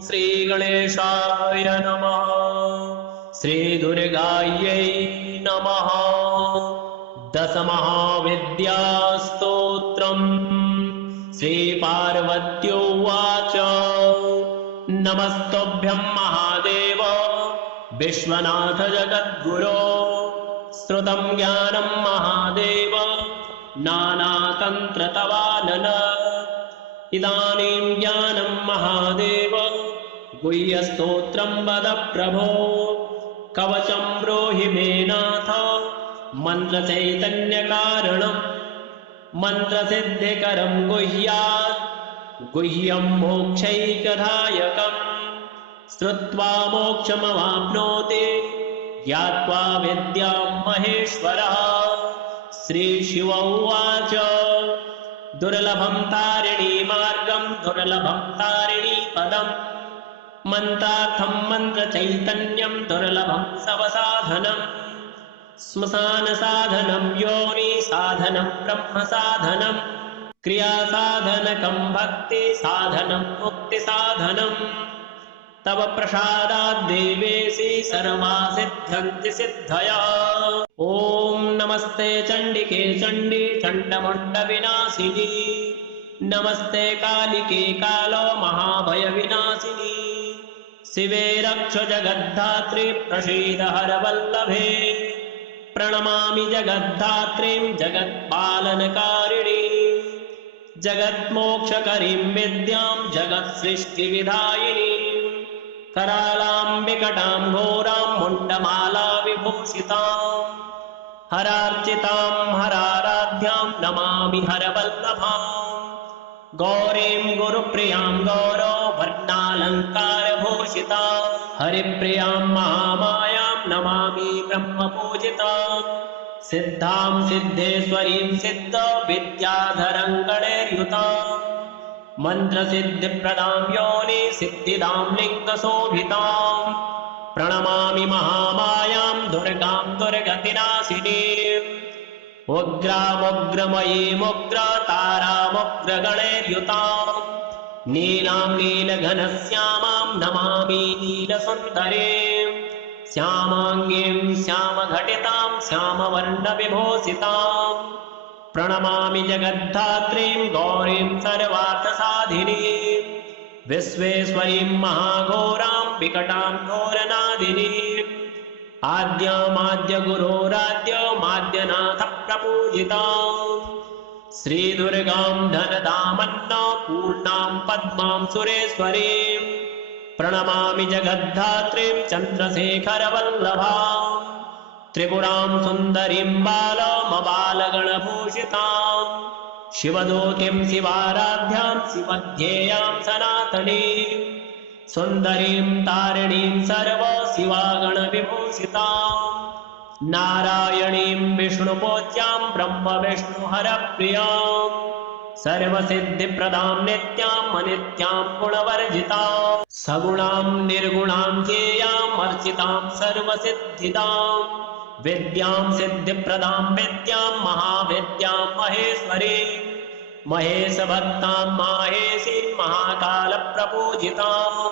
श्रीगणेशाय नमः। श्रीदुर्गायै नमः। दशमहाविद्यास्तोत्रम्। श्रीपार्वत्युवाच नमस्तुभ्यं महादेव विश्वनाथ जगद्गुरो। श्रुतं ज्ञानं महादेव नानातन्त्रतवानन। इदानीं ज्ञानं महादेव गुह्यस्तोत्रं वद प्रभो। कवचं ब्रूहि मे नाथ मन्त्रचैतन्यकारणम्। मन्त्रसिद्धिकरं गुह्यात् गुह्यं मोक्षैकदायकम्। श्रुत्वा मोक्षमवाप्नोति ज्ञात्वा विद्यां महेश्वरः। श्रीशिव उवाच दुर्लभं तारिणी मार्गं दुर्लभं तारिणी पदम्। मन्त्रार्थं मन्त्रचैतन्यं दुर्लभं सवसाधनम्। श्मशानसाधनं योनिसाधनं ब्रह्मसाधनम्। क्रियासाधनकं भक्तिसाधनं मुक्तिसाधनम्। तव प्रसादात् देवेशि सर्वा सिद्ध्यन्ति सिद्धयः। ॐ नमस्ते चण्डिके चण्डी चण्डमुण्डविनाशिनी। नमस्ते कालिके कालो महाभयविनाशिनी। शिवे रक्ष जगद्धात्री प्रसीद हरवल्लभे। प्रणमामि जगद्धात्रीं जगत्पालनकारिणी। जगन्मोक्षकरीं विद्यां जगत्सृष्टिविधायिनी। करालां विकटां घोरां मुण्डमाला विभूषितां। हरार्चितां हराराध्यां नमामि हरवल्लभां। गौरीं गुरुप्रियां गौरो वर्णालङ्कारभूषितां। हरिप्रियां महामायां नमामि ब्रह्मपूजितां। सिद्धां सिद्धेश्वरीं सिद्ध विद्याधरं गणैर्युतां। मन्त्रसिद्धिप्रदां योनि सिद्धिदां लिङ्गशोभितां। प्रणमामि महामायां दुर्गां दुर्गतिनाशिनीम्। उग्रामुग्रमयीमुग्र तारामुग्रगणैर्युतां। नीलां नीलघनश्यामां नमामि नीलसुन्दरीं। श्यामाङ्गीं श्यामघटितां श्यामवर्णविभूषितां। प्रणमामि जगद्धात्रीं गौरीं सर्वार्थसाधिनीं। विश्वेश्वरीं महाघोरां विकटां घोरनादिनीम्। आद्यमाद्यगुरोराद्यमाद्यनाथ प्रपूजितां। श्रीदुर्गां धनदामन्नपूर्णां पद्मां सुरेश्वरीं। प्रणमामि जगद्धात्रीं चन्द्रशेखरवल्लभां। त्रिपुरां सुन्दरीं बालमबालगणभूषितां। शिवदूतीं शिवाराध्यां शिवध्येयां सनातनीं। सुन्दरीं तारिणीं सर्वशिवागणविभूषितां। नारायणीं विष्णुपूज्यां ब्रह्मविष्णुहरप्रियां। सर्वसिद्धिप्रदां नित्यां अनित्यां गुणवर्जितां। सगुणां निर्गुणां ध्येयां अर्चितां सर्वसिद्धिदां। विद्यां सिद्धिप्रदां विद्यां महाविद्यां महेश्वरीं। महेशभक्तां माहेशीं महाकालप्रपूजितां।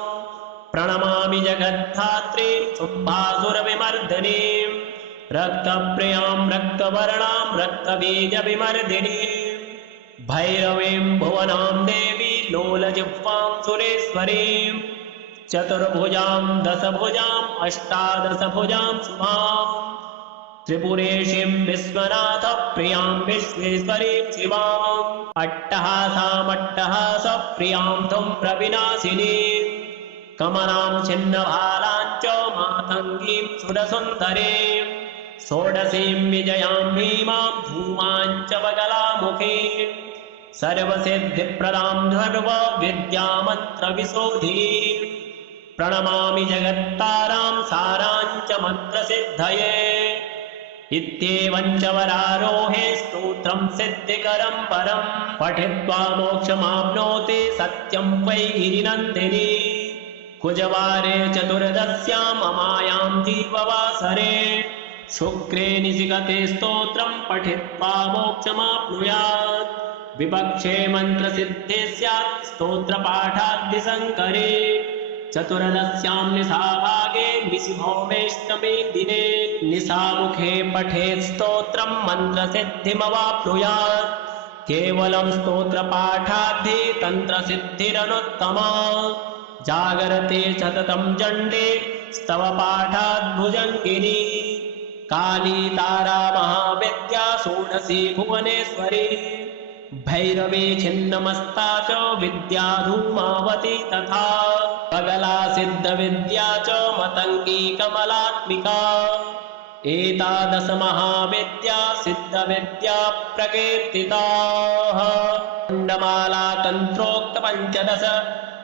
प्रणमामि जगद्धात्रीं शुम्भासुरविमर्दिनीं। रक्तप्रियां रक्तवर्णां रक्तबीजविमर्दिनीं। भैरवीं भुवनां देवी लोलजिह्वां सुरेश्वरीं। चतुर्भुजां दशभुजां अष्टादशभुजां शुभां। त्रिपुरेशीं विश्वनाथ प्रियां विश्वेश्वरीं शिवां। अट्टहासामट्टहासप्रियां धूम्रविनाशिनीं। कमलां छिन्नभालां च मातङ्गीं सुरसुन्दरीं। षोडशीं विजयां भीमां धूमां च बगलामुखीं। सर्वसिद्धिप्रदां सर्वविद्यामन्त्रविशोधिनीं। प्रणमामि जगत्तारां सारां च मन्त्रसिद्धये। इत्येवं च वरारोहे स्तोत्रं सिद्धिकरं परं। पठित्वा मोक्षमाप्नोति सत्यं वै गिरिनन्दिनी। कुजवारे चतुर्दश्यां ममायां जीववासरे। शुक्रे निशिगते स्तोत्रं पठित्वा मोक्षमाप्नुयात्। विपक्षे मन्त्रसिद्धे स्यात् स्तोत्रपाठाद्दिशङ्करे। चतुर्दश्यां निशाभागे निशिभौमेष्टमे दिने निशामुखे पठेत् स्तोत्रं मन्त्रसिद्धिमवाप्नुयात् केवलं स्तोत्रपाठाद्धि तन्त्रसिद्धिरनुत्तमा जागरते सततं चण्डे स्तवपाठात् भुजङ्गिनी काली तारा महाविद्या षोडशी भुवनेश्वरी भैरवी छिन्नमस्ता च विद्या धूमावती तथा पगला सिद्धविद्या च मतङ्गी कमलात्मिका एतादश महाविद्या सिद्धविद्या प्रकीर्तिताः खण्डमाला तन्त्रोक्त पञ्चदश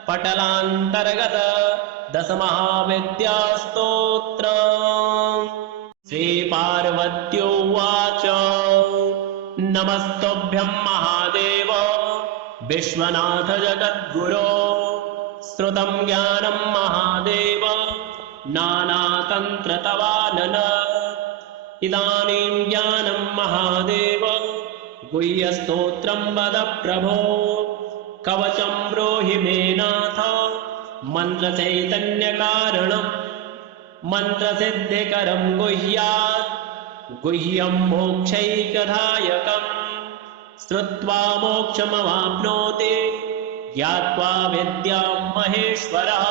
पटलान्तर्गत दश महाविद्या स्तोत्रम् श्रीपार्वत्योवाच नमस्तुभ्यं महादेव विश्वनाथ जगद्गुरो श्रुतं ज्ञानं महादेव नानातन्त्रतवानन इदानीं ज्ञानं महादेव गुह्यस्तोत्रं वद प्रभो कवचं ब्रूहि मे नाथ मन्त्रचैतन्यकारणं मन्त्रसिद्धिकरं गुह्यात् गुह्यं मोक्षैकदायकं श्रुत्वा मोक्षमवाप्नोति ज्ञात्वा विद्यां महेश्वरः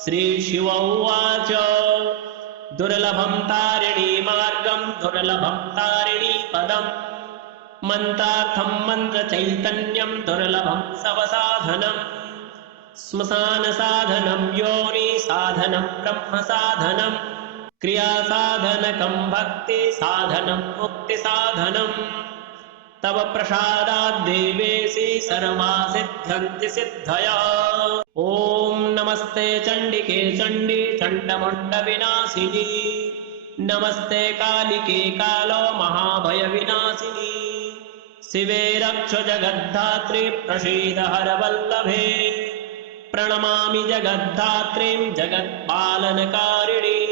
श्रीशिव उवाच दुर्लभं तारिणी मार्गं दुर्लभं तारिणी पदम् मन्त्रार्थं मन्त्रचैतन्यं दुर्लभं सवसाधनम् श्मशानसाधनं योनिसाधनं ब्रह्मसाधनम् क्रियासाधनकं भक्तिसाधनं मुक्तिसाधनम् तव प्रसादात् देवेशि सर्वा सिद्ध्यन्ति सिद्धयः ॐ नमस्ते चण्डिके चण्डी चण्डमुण्डविनाशिनी नमस्ते कालिके कालो महाभयविनाशिनी शिवे रक्ष जगद्धात्री प्रसीद हरवल्लभे प्रणमामि जगद्धात्रीं जगत्पालनकारिणीं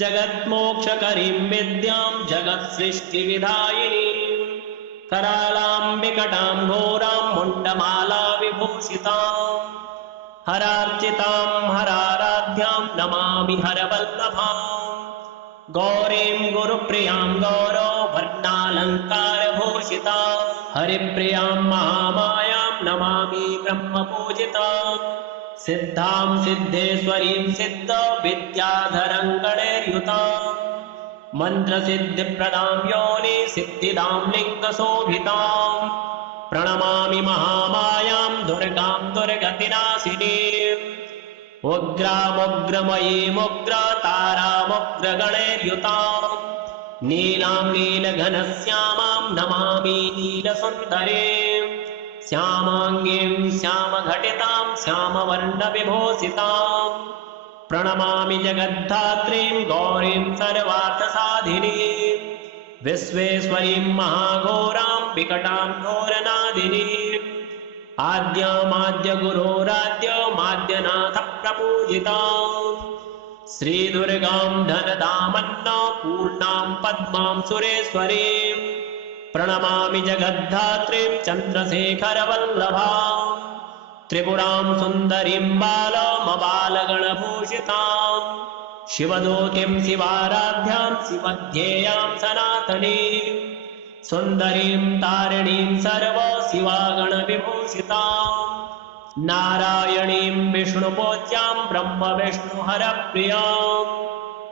जगन्मोक्षकरीं विद्यां जगत्सृष्टिविधायिनीं करालां विकटां घोरां मुण्डमाला विभूषितां हरार्चितां हराराध्यां नमामि हरवल्लभां गौरीं गुरुप्रियां गौरो वर्णालङ्कारभूषितां हरिप्रियां महामायां नमामि ब्रह्मपूजितां सिद्धां सिद्धेश्वरीं सिद्ध विद्याधरं गणैर्युतां मन्त्रसिद्धिप्रदां योनि सिद्धिदां लिङ्गशोभितां प्रणमामि महामायां दुर्गां दुर्गतिनाशिनीम् उग्रामुग्रमयीमुग्रतारामुग्रगणैर्युतां नीलां नीलघनश्यामां नमामि नीलसुन्दरीं श्यामाङ्गीं श्यामघटितां श्यामवर्णविभूषितां प्रणमामि जगद्धात्रीं गौरीं सर्वार्थसाधिनीं विश्वेश्वरीं महाघोरां विकटां घोरनादिनीम् आद्यमाद्यगुरोराद्यमाद्यनाथ प्रपूजितां श्रीदुर्गां धनदामन्नपूर्णां पद्मां सुरेश्वरीं प्रणमामि जगद्धात्रीं चन्द्रशेखरवल्लभां त्रिपुरां सुन्दरीं बालमबालगणभूषितां शिवदूतीं शिवाराध्यां शिवध्येयां सनातनीं सुन्दरीं तारिणीं सर्वशिवागणविभूषितां नारायणीं विष्णुपूज्यां ब्रह्मविष्णुहरप्रियां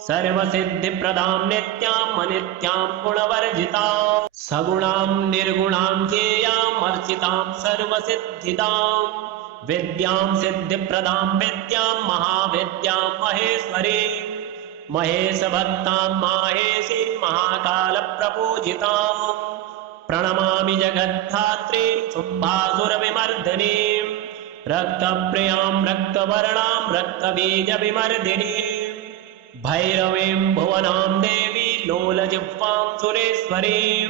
सर्वसिद्धिप्रदां नित्यां अनित्यां गुणवर्जितां सगुणां निर्गुणां ध्येयां अर्चितां सर्वसिद्धिदां विद्यां सिद्धिप्रदां विद्यां महाविद्यां महेश्वरीं महेशभक्तां माहेशीं महाकालप्रपूजितां प्रणमामि जगद्धात्रीं शुम्भासुरविमर्दिनीं रक्तप्रियां रक्तवर्णां रक्तबीजविमर्दिनीं भैरवीं भुवनां देवी लोलजिह्वां सुरेश्वरीं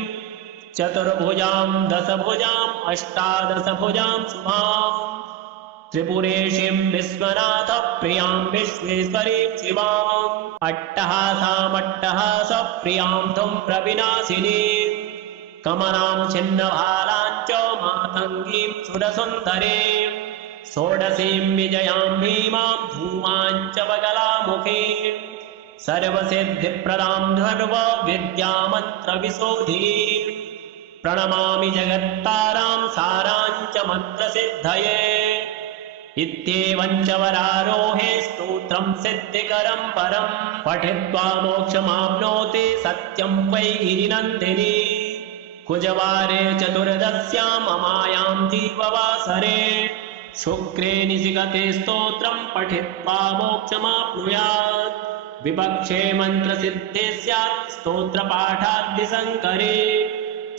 चतुर्भुजां दशभुजां अष्टादशभुजां शुभां त्रिपुरेशीं विश्वनाथ प्रियां विश्वेश्वरीं शिवाम् अट्टहासामट्टहासप्रियां धूम्रविनाशिनीं कमलां छिन्नभालां च मातङ्गीं सुरसुन्दरीं षोडशीं विजयां भीमां धूमाञ्च बगलामुखीं सर्वसिद्धिप्रदां सर्वविद्यामन्त्रविशोधिनीं प्रणमामि जगत्तारां साराञ्च मन्त्रसिद्धये। इत्येवं च वरारोहे स्तोत्रं सिद्धिकरं परं पठित्वा मोक्षमाप्नोति सत्यं वै गिरिनन्दिनी। कुजवारे चतुर्दश्यां ममायां जीववासरे शुक्रे निशिगते स्तोत्रं पठित्वा मोक्षमाप्नुयात्। विपक्षे मन्त्रसिद्धे स्यात् स्तोत्रपाठाद्दिशङ्करे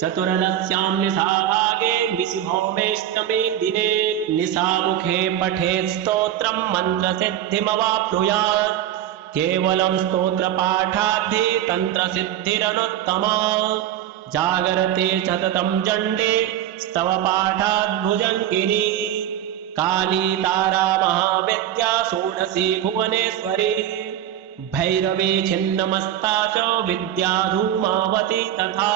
चतुर्दश्यां निशाभागे निशिभौमेष्टमे दिने निशामुखे पठेत् स्तोत्रं मन्त्रसिद्धिमवाप्नुयात्। केवलं स्तोत्रपाठाद्धि तन्त्रसिद्धिरनुत्तमा जागरते सततं चण्डे स्तवपाठाद्भुजङ्गिनी काली तारा महाविद्या षोडशी भुवनेश्वरी भैरवी छिन्नमस्ता च विद्या धूमावती तथा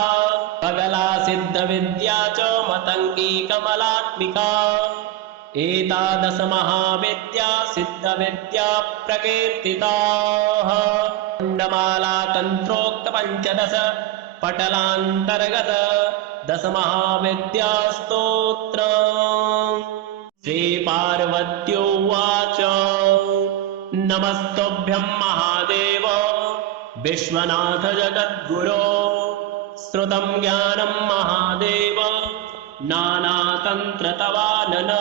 बगला सिद्धविद्या च मतङ्गी कमलात्मिका। एतादश महाविद्या सिद्धविद्या प्रकीर्तिताः। कुण्डमाला तन्त्रोक्त पञ्चदश पटलान्तर्गत दश महाविद्या स्तोत्रम्। श्रीपार्वत्योवाच नमस्तुभ्यं महादेव विश्वनाथ जगद्गुरो श्रुतं ज्ञानं महादेव नानातन्त्रतवानन।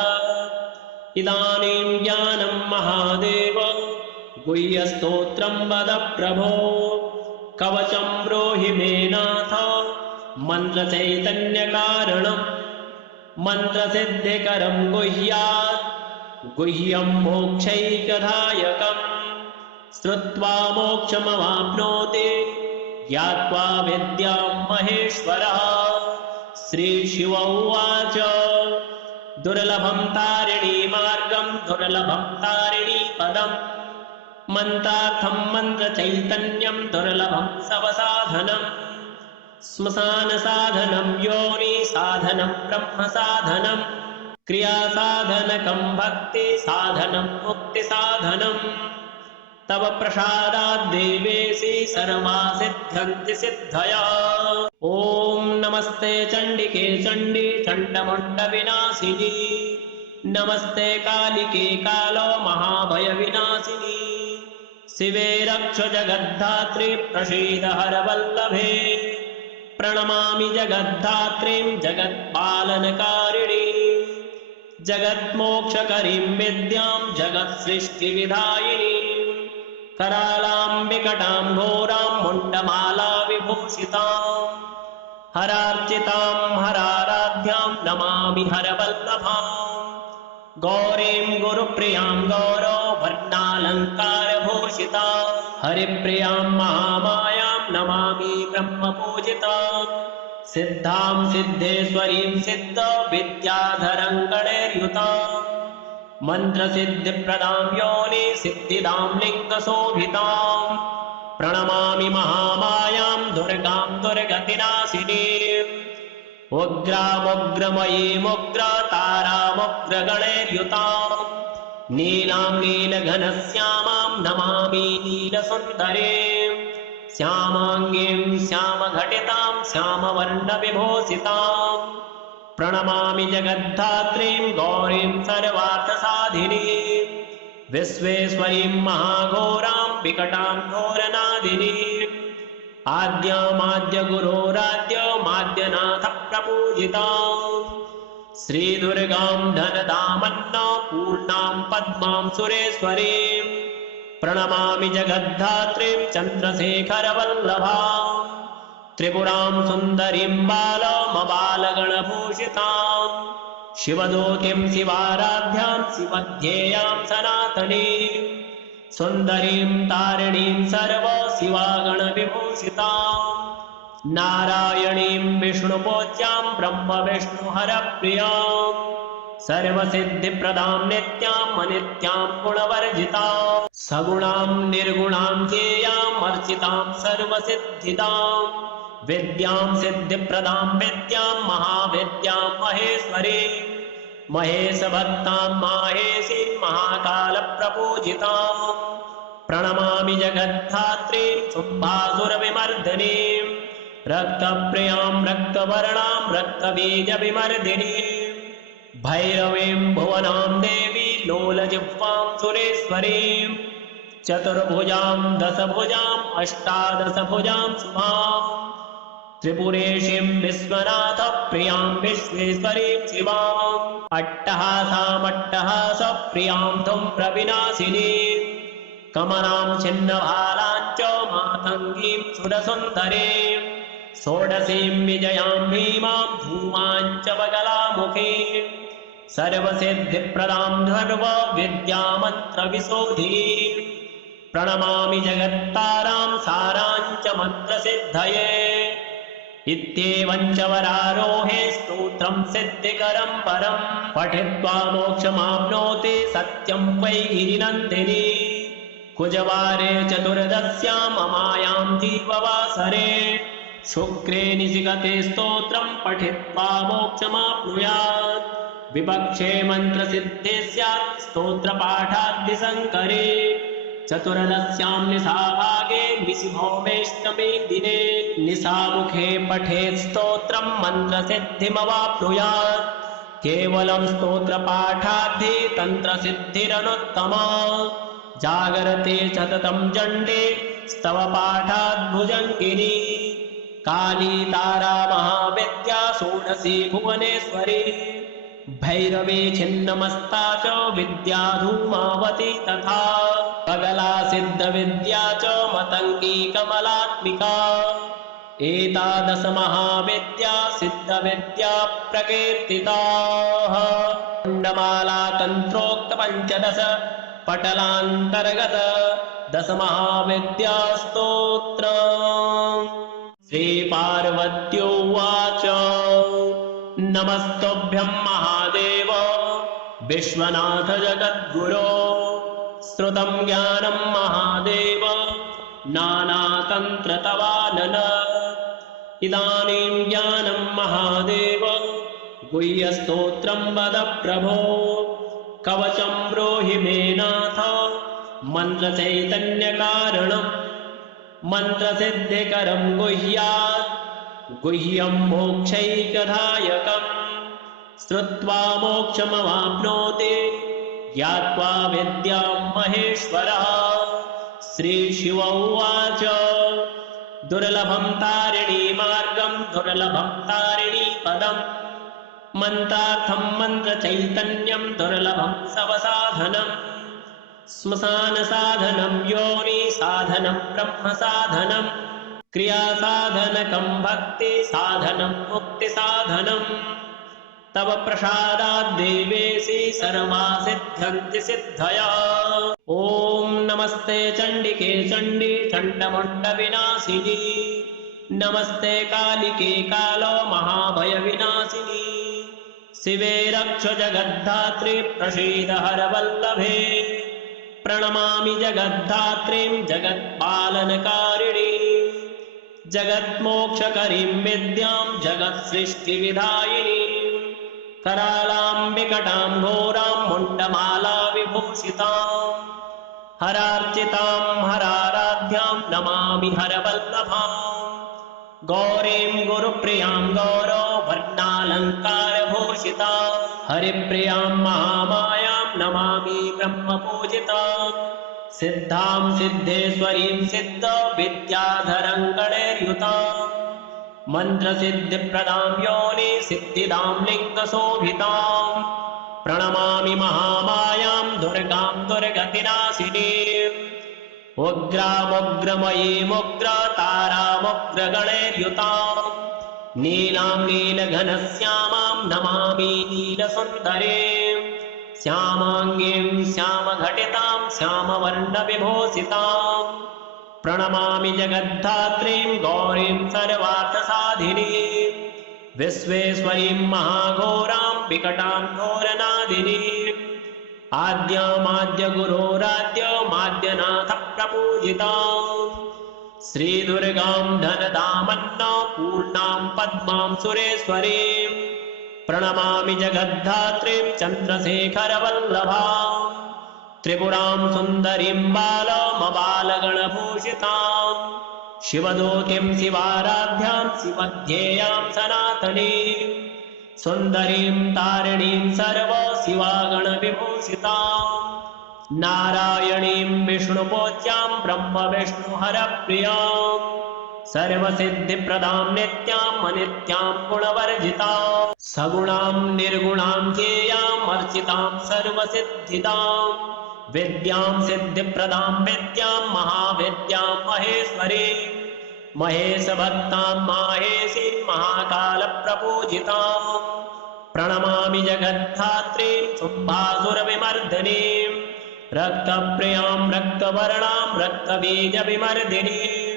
इदानीं ज्ञानं महादेव गुह्यस्तोत्रं वद प्रभो कवचं ब्रूहि मे नाथ मन्त्रचैतन्यकारणं मन्त्रसिद्धिकरं गुह्यात् गुह्यं मोक्षैकदायकम् श्रुत्वा मोक्षमवाप्नोति ज्ञात्वा विद्यां महेश्वरः। श्रीशिव उवाच दुर्लभं तारिणी मार्गं दुर्लभं तारिणी पदम् मन्त्रार्थं मन्त्रचैतन्यं दुर्लभं सवसाधनम् श्मशानसाधनं योनिसाधनं ब्रह्मसाधनं क्रियासाधनकं भक्तिसाधनं मुक्तिसाधनम् तव प्रसादात् देवेशि सर्वा सिद्ध्यन्ति सिद्धयः। ॐ नमस्ते चण्डिके चण्डी चण्डमुण्डविनाशिनी नमस्ते कालिके कालो महाभयविनाशिनी शिवे रक्ष जगद्धात्री प्रसीद हरवल्लभे प्रणमामि जगद्धात्रीं जगत्पालनकारिणीं जगन्मोक्षकरीं विद्यां जगत्सृष्टिविधायिनीं करालां विकटां घोरां मुण्डमाला विभूषितां हरार्चितां हराराध्यां नमामि हरवल्लभां गौरीं गुरुप्रियां गौरवर्णालङ्कारभूषितां हरिप्रियां महामायां नमामि ब्रह्मपूजितां सिद्धां सिद्धेश्वरीं सिद्धविद्याधरं गणैर्युतां मन्त्रसिद्धिप्रदां योनि सिद्धिदां लिङ्गशोभितां प्रणमामि महामायां दुर्गां दुर्गतिनाशिनीम् उग्रामुग्रमयीमुग्रतारामुग्रगणैर्युतां नीलां नीलघनश्यामां नमामि नीलसुन्दरीं श्यामाङ्गीं श्यामघटितां श्यामवर्णविभूषितां प्रणमामि जगद्धात्रीं गौरीं सर्वार्थसाधिनीं विश्वेश्वरीं महाघोरां विकटां घोरनादिनीम् आद्यमाद्यगुरोराद्यमाद्यनाथ प्रपूजितां श्रीदुर्गां धनदामन्नपूर्णां पद्मां सुरेश्वरीं प्रणमामि जगद्धात्रीं चन्द्रशेखरवल्लभां त्रिपुरां सुन्दरीं बालमबालगणभूषितां शिवदूतीं शिवाराध्यां शिवध्येयां सनातनीं सुन्दरीं तारिणीं सर्वशिवागणविभूषितां नारायणीं विष्णुपूज्यां ब्रह्मविष्णुहरप्रियां सर्वसिद्धिप्रदां नित्यां अनित्यां गुणवर्जितां सगुणां निर्गुणां ध्येयां अर्चितां सर्वसिद्धिदां विद्यां सिद्धिप्रदां विद्यां महाविद्यां महेश्वरीं महेशभक्तां माहेशीं महाकालप्रपूजितां प्रणमामि जगद्धात्रीं शुम्भासुरविमर्दिनीं रक्तप्रियां रक्तवर्णां रक्तबीजविमर्दिनीं भैरवीं भुवनां देवी लोलजिह्वां सुरेश्वरीं चतुर्भुजां दशभुजां अष्टादशभुजां शुभां त्रिपुरेशीं विश्वनाथ प्रियां विश्वेश्वरीं शिवाम् अट्टहासामट्टहासप्रियां धूम्रविनाशिनीं कमलां छिन्नभालां च मातङ्गीं सुरसुन्दरीं षोडशीं विजयां भीमां धूमां च बगलामुखीं सर्वसिद्धिप्रदां सर्वविद्यामन्त्रविशोधिनीं प्रणमामि जगत्तारां सारां च मन्त्रसिद्धये इत्येवं च वरारोहे स्तोत्रं सिद्धिकरं परं पठित्वा मोक्षमाप्नोति सत्यं वै गिरिनन्दिनी कुजवारे चतुर्दश्यां ममायां जीववासरे शुक्रे निशिगते स्तोत्रं पठित्वा मोक्षमाप्नुयात् विपक्षे मन्त्रसिद्धे स्यात् स्तोत्रपाठाद्दिशङ्करे चतुर्दश्यां निशाभागे निशिभौमेष्टमे दिने निशामुखे पठेत् स्तोत्रं मन्त्रसिद्धिमवाप्नुयात् केवलं स्तोत्रपाठाद्धि तन्त्रसिद्धिरनुत्तमा जागरते सततं चण्डे स्तवपाठाद्भुजङ्गिनी काली तारा महाविद्या षोडशी भुवनेश्वरी भैरवी छिन्नमस्ता च विद्या धूमावती तथा पगला सिद्धविद्या च मतङ्गी कमलात्मिका एतादश महाविद्या सिद्धविद्या प्रकीर्तिताः कुण्डमाला तन्त्रोक्त पञ्चदश पटलान्तर्गत दश महाविद्या स्तोत्रम् श्रीपार्वत्योवाच नमस्तुभ्यं महादेव विश्वनाथ जगद्गुरो श्रुतं ज्ञानं महादेव नानातन्त्रतवानन इदानीं ज्ञानं महादेव गुह्यस्तोत्रं वद प्रभो कवचं ब्रूहि मे नाथ मन्त्रचैतन्यकारणम् मन्त्रसिद्धिकरं गुह्यात् गुह्यं मोक्षैकदायकम् श्रुत्वा मोक्षमवाप्नोति ज्ञात्वा विद्यां महेश्वरः श्रीशिव उवाच दुर्लभं तारिणी मार्गं दुर्लभं तारिणी पदम् मन्त्रार्थं मन्त्रचैतन्यं दुर्लभं सवसाधनम् श्मशानसाधनं योनिसाधनं ब्रह्मसाधनं क्रियासाधनकं भक्तिसाधनं मुक्तिसाधनम् तव प्रसादात् देवेशि सर्वा सिद्ध्यन्ति सिद्धयः ॐ नमस्ते चण्डिके चण्डी चण्डमुण्डविनाशिनी नमस्ते कालिके कालो महाभयविनाशिनी शिवे रक्ष जगद्धात्री प्रसीद हरवल्लभे प्रणमामि जगद्धात्रीं जगत्पालनकारिणीं जगन्मोक्षकरीं विद्यां जगत्सृष्टिविधायिनीं करालां विकटां घोरां मुण्डमाला विभूषितां हरार्चितां हराराध्यां नमामि हरवल्लभां गौरीं गुरुप्रियां गौरो वर्णालङ्कारभूषितां हरिप्रियां महामायां नमामि ब्रह्मपूजितां सिद्धां सिद्धेश्वरीं सिद्ध विद्याधरं गणैर्युतां मन्त्रसिद्धिप्रदां योनि सिद्धिदां लिङ्गशोभितां प्रणमामि महामायां दुर्गां दुर्गतिनाशिनीम् उग्रामुग्रमयीमुग्रतारामुग्रगणैर्युतां नीलां नीलघनश्यामां नमामि नीलसुन्दरीं श्यामाङ्गीं श्यामघटितां श्यामवर्णविभूषितां प्रणमामि जगद्धात्रीं गौरीं सर्वार्थसाधिनीं विश्वेश्वरीं महाघोरां विकटां घोरनादिनीम् आद्यमाद्यगुरोराद्यमाद्यनाथ प्रपूजितां श्रीदुर्गां धनदामन्ना पूर्णां पद्मां सुरेश्वरीं प्रणमामि जगद्धात्रीं चन्द्रशेखरवल्लभां त्रिपुरां सुन्दरीं बालमबालगणभूषितां शिवदूतीं शिवाराध्यां शिवध्येयां सनातनीं सुन्दरीं तारिणीं सर्वशिवागणविभूषितां नारायणीं विष्णुपूज्यां ब्रह्मविष्णुहरप्रियां सर्वसिद्धिप्रदां नित्याम् अनित्यां गुणवर्जितां सगुणां निर्गुणां ध्येयाम् अर्चितां सर्वसिद्धिदां विद्यां सिद्धिप्रदां विद्यां महाविद्यां महेश्वरीं महेशभक्तां माहेशीं महाकालप्रपूजितां प्रणमामि जगद्धात्रीं शुम्भासुरविमर्दिनीं रक्तप्रियां रक्तवर्णां रक्तबीजविमर्दिनीं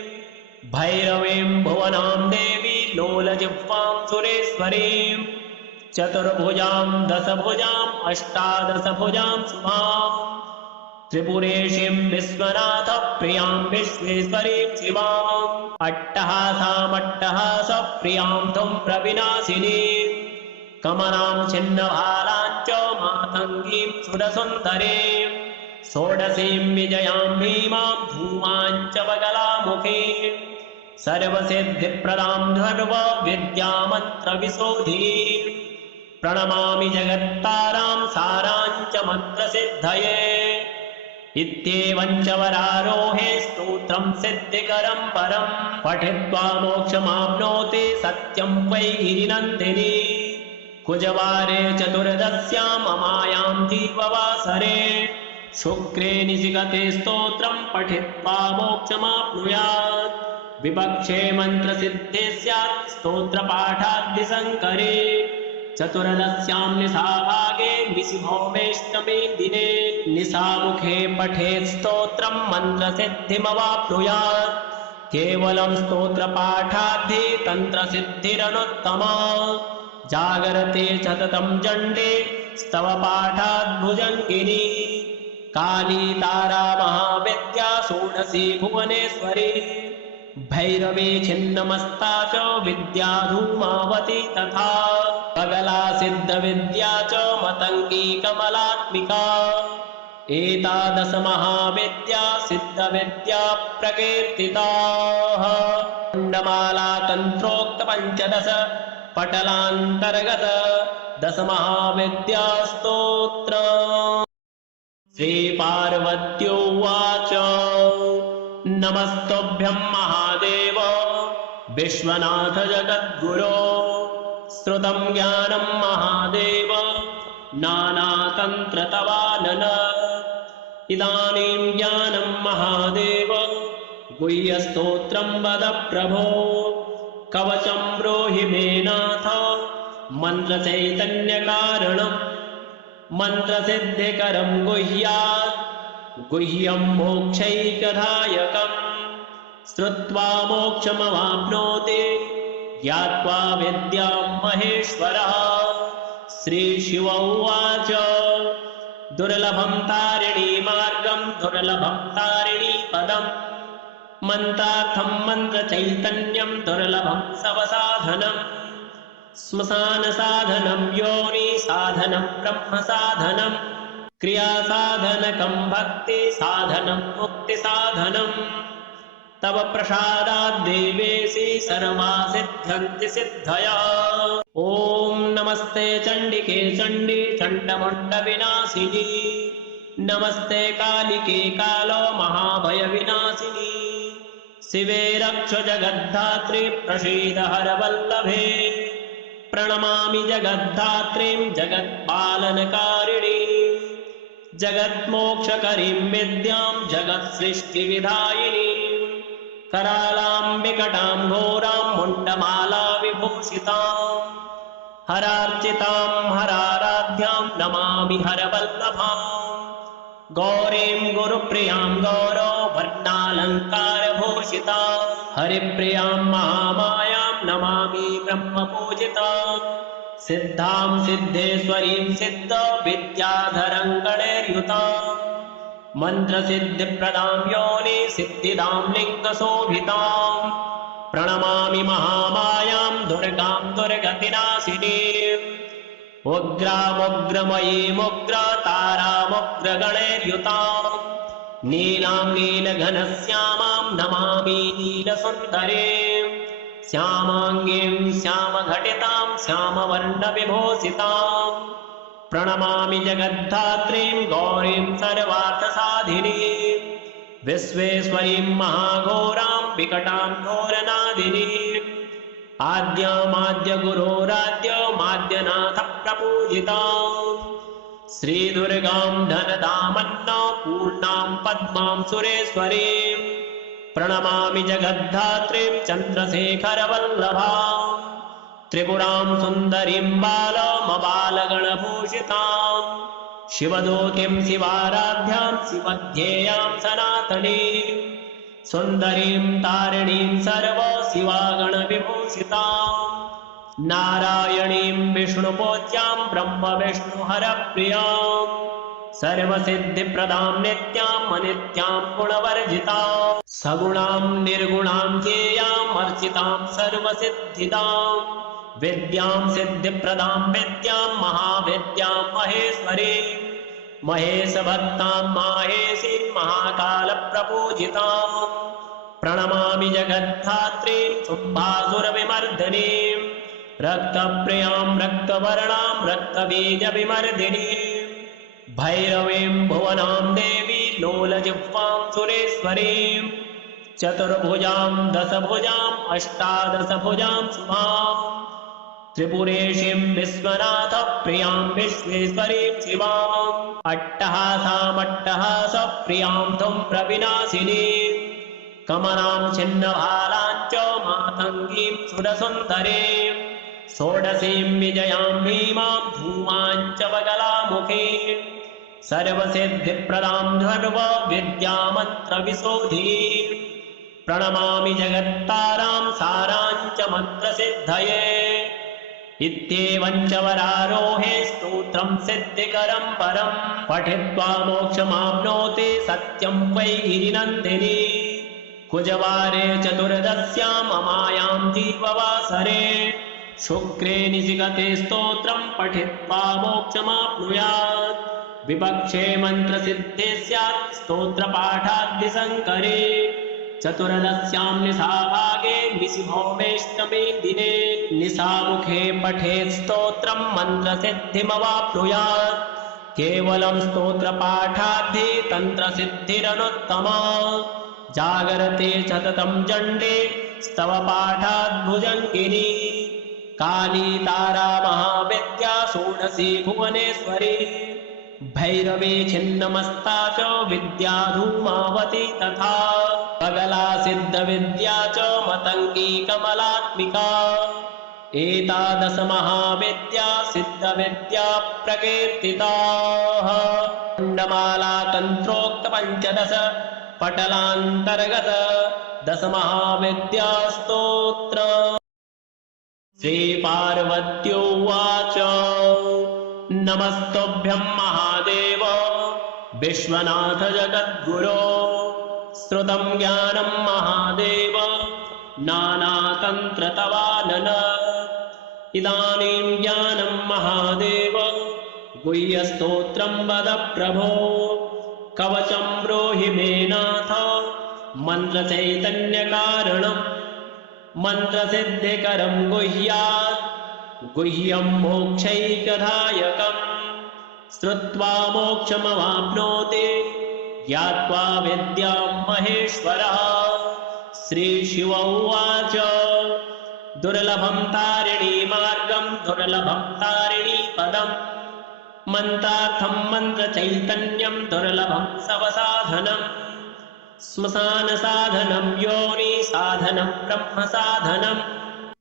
भैरवीं भुवनां देवी लोलजिह्वां सुरेश्वरीं चतुर्भुजां दशभुजाम् अष्टादशभुजां शुभां त्रिपुरेशीं विश्वनाथप्रियां विश्वेश्वरीं शिवाम् अट्टहासामट्टहासप्रियां धूम्रविनाशिनीं कमलां छिन्नभालां च मातङ्गीं सुरसुन्दरीं षोडशीं विजयां भीमां धूमां च बगलामुखीं सर्वसिद्धिप्रदां सर्वविद्यामन्त्रविशोधीं प्रणमामि जगत्तारां सारां च मन्त्रसिद्धये इत्येवं च वरारोहे स्तोत्रं सिद्धिकरं परं पठित्वा मोक्षमाप्नोति सत्यं वै गिरिनन्दिनी कुजवारे चतुर्दश्यां ममायां जीववासरे शुक्रे निशिगते स्तोत्रं पठित्वा मोक्षमाप्नुयात् विपक्षे मन्त्रसिद्धे स्यात् स्तोत्रपाठाद्दिशङ्करे चतुर्दश्यां निशाभागे निशिभौमेष्टमे दिने निशामुखे पठेत् स्तोत्रं मन्त्रसिद्धिमवाप्नुयात् केवलं स्तोत्रपाठाद्धि तन्त्रसिद्धिरनुत्तमा जागरते सततं चण्डे स्तवपाठाद्भुजङ्गिनी काली तारा महाविद्या षोडशी भुवनेश्वरी भैरवी छिन्नमस्ता च विद्या धूमावती तथा पगला सिद्धविद्या च मतङ्गी कमलात्मिका एतादश महाविद्या सिद्धविद्या प्रकीर्तिताः मुण्डमाला तन्त्रोक्त पञ्चदश पटलान्तर्गत दश महाविद्या स्तोत्र श्रीपार्वत्योवाच नमस्तुभ्यं महादेव विश्वनाथ जगद्गुरो श्रुतं ज्ञानं महादेव नानातन्त्रतवानन इदानीं ज्ञानं महादेव गुह्यस्तोत्रं वद प्रभो कवचं ब्रूहि मे नाथ मन्त्रचैतन्यकारणं मन्त्रसिद्धिकरं गुह्यात् गुह्यं मोक्षैकदायकं श्रुत्वा मोक्षमवाप्नोति ज्ञात्वा विद्यां महेश्वरः श्रीशिव उवाच दुर्लभं तारिणी मार्गं दुर्लभं तारिणी पदं मन्त्रार्थं मन्त्रचैतन्यं दुर्लभं सवसाधनं श्मशानसाधनं योनिसाधनं ब्रह्मसाधनं क्रियासाधनकं भक्तिसाधनं मुक्तिसाधनं तव प्रसादात् देवेशि सर्वा सिद्ध्यन्ति सिद्धयः ॐ नमस्ते चण्डिके चण्डी चण्डमुण्डविनाशिनी नमस्ते कालिके कालो महाभयविनाशिनी शिवे रक्ष जगद्धात्री प्रसीद हरवल्लभे प्रणमामि जगद्धात्रीं जगत्पालनकारिणीं जगन्मोक्षकरीं विद्यां जगत्सृष्टिविधायिनीं करालां विकटां घोरां मुण्डमाला विभूषितां हरार्चितां हराराध्यां नमामि हरवल्लभां गौरीं गुरुप्रियां गौरो वर्णालङ्कारभूषितां हरिप्रियां महामायां नमामि ब्रह्मपूजितां सिद्धां सिद्धेश्वरीं सिद्ध विद्याधरं गणैर्युतां मन्त्रसिद्धिप्रदां योनि सिद्धिदां लिङ्गशोभितां प्रणमामि महामायां दुर्गां दुर्गतिनाशिनीं उग्रामुग्रमयीमुग्रतारामुग्रगणैर्युताम् नीलां नीलघनश्यामां नमामि नीलसुन्दरीम् श्यामाङ्गीं श्यामघटितां श्यामवर्णविभूषिताम् प्रणमामि जगद्धात्रीं गौरीं सर्वार्थसाधिनीम् विश्वेश्वरीं महाघोरां विकटां घोरनादिनीम् आद्यमाद्यगुरोराद्यमाद्यनाथप्रपूजिताम् श्रीदुर्गां धनदामन्नपूर्णां पद्मां सुरेश्वरीं प्रणमामि जगद्धात्रीं चन्द्रशेखरवल्लभां त्रिपुरां सुन्दरीं बालमबालगणभूषितां शिवदूतीं शिवाराध्यां शिवध्येयां सनातनीं सुन्दरीं तारिणीं सर्वशिवागणविभूषितां नारायणीं विष्णुपूज्यां ब्रह्मविष्णुहरप्रियां सर्वसिद्धिप्रदां नित्यां अनित्यां गुणवर्जितां सगुणां निर्गुणां ध्येयाम् अर्चितां सर्वसिद्धिदां विद्यां सिद्धिप्रदां विद्यां महाविद्यां महेश्वरीं महेशभक्तां माहेशीं महाकालप्रपूजितां प्रणमामि जगद्धात्रीं शुम्भासुरविमर्दिनीं रक्तप्रियां रक्तवर्णां रक्तबीजविमर्दिनीं भैरवीं भुवनां देवी लोलजिह्वां सुरेश्वरीं चतुर्भुजां दशभुजां अष्टादशभुजां शुभां त्रिपुरेशीं विश्वनाथप्रियां विश्वेश्वरीं शिवाम् अट्टहासामट्टहासप्रियां धूम्रविनाशिनीं कमलां छिन्नभालां च मातङ्गीं सुरसुन्दरीं षोडशीं विजयां भीमां धूमां च बगलामुखीं सर्वसिद्धिप्रदां सर्वविद्यामन्त्रविशोधिनीं प्रणमामि जगत्तारां सारां च मन्त्रसिद्धये इत्येवं च वरारोहे स्तोत्रं सिद्धिकरं परं पठित्वा मोक्षमाप्नोति सत्यं वै गिरिनन्दिनी कुजवारे चतुर्दश्यां ममायां जीववासरे शुक्रे निशिगते स्तोत्रं पठित्वा मोक्षमाप्नुयात् विपक्षे मन्त्रसिद्धे स्यात् स्तोत्रपाठाद्दिशङ्करे चतुर्दश्यां निशाभागे निशिभौमेष्टमे दिने निशामुखे पठेत् स्तोत्रं मन्त्रसिद्धिमवाप्नुयात् केवलं स्तोत्रपाठाद्धि तन्त्रसिद्धिरनुत्तमा जागरते सततं चण्डे स्तवपाठाद्भुजङ्गिनी काली तारा महाविद्या षोडशी भुवनेश्वरी भैरवी छिन्नमस्ता च विद्या धूमावती तथा पगला सिद्धविद्या च मतङ्गी कमलात्मिका एतादश महाविद्या सिद्धविद्या प्रकीर्तिताः कुण्डमाला तन्त्रोक्त पञ्चदश पटलान्तर्गत दश महाविद्या स्तोत्र श्रीपार्वत्योवाच नमस्तुभ्यं महादेव विश्वनाथ जगद्गुरो श्रुतं ज्ञानं महादेव नानातन्त्रतवानन इदानीं ज्ञानं महादेव गुह्यस्तोत्रं वद प्रभो कवचं ब्रूहि मे नाथ मन्त्रचैतन्यकारणम् मन्त्रसिद्धिकरं गुह्यात् गुह्यं मोक्षैकदायकम् श्रुत्वा मोक्षमवाप्नोति ज्ञात्वा विद्यां महेश्वरः श्रीशिव उवाच दुर्लभं तारिणी मार्गं दुर्लभं तारिणी पदम् मन्त्रार्थं मन्त्रचैतन्यं दुर्लभं सवसाधनम् श्मशानसाधनं योनिसाधनं ब्रह्मसाधनं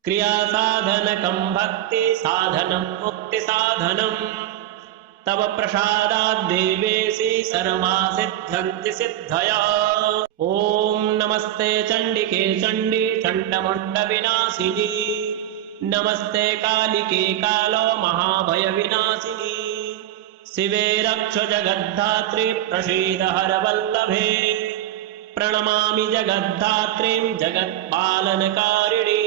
क्रियासाधनकं भक्तिसाधनं मुक्तिसाधनं तव प्रसादात् देवेशि सर्वा सिद्ध्यन्ति सिद्धयः ॐ नमस्ते चण्डिके चण्डी चण्डमुण्डविनाशिनी नमस्ते कालिके कालो महाभयविनाशिनी शिवे रक्ष जगद्धात्री प्रसीद हरवल्लभे प्रणमामि जगद्धात्रीं जगत्पालनकारिणी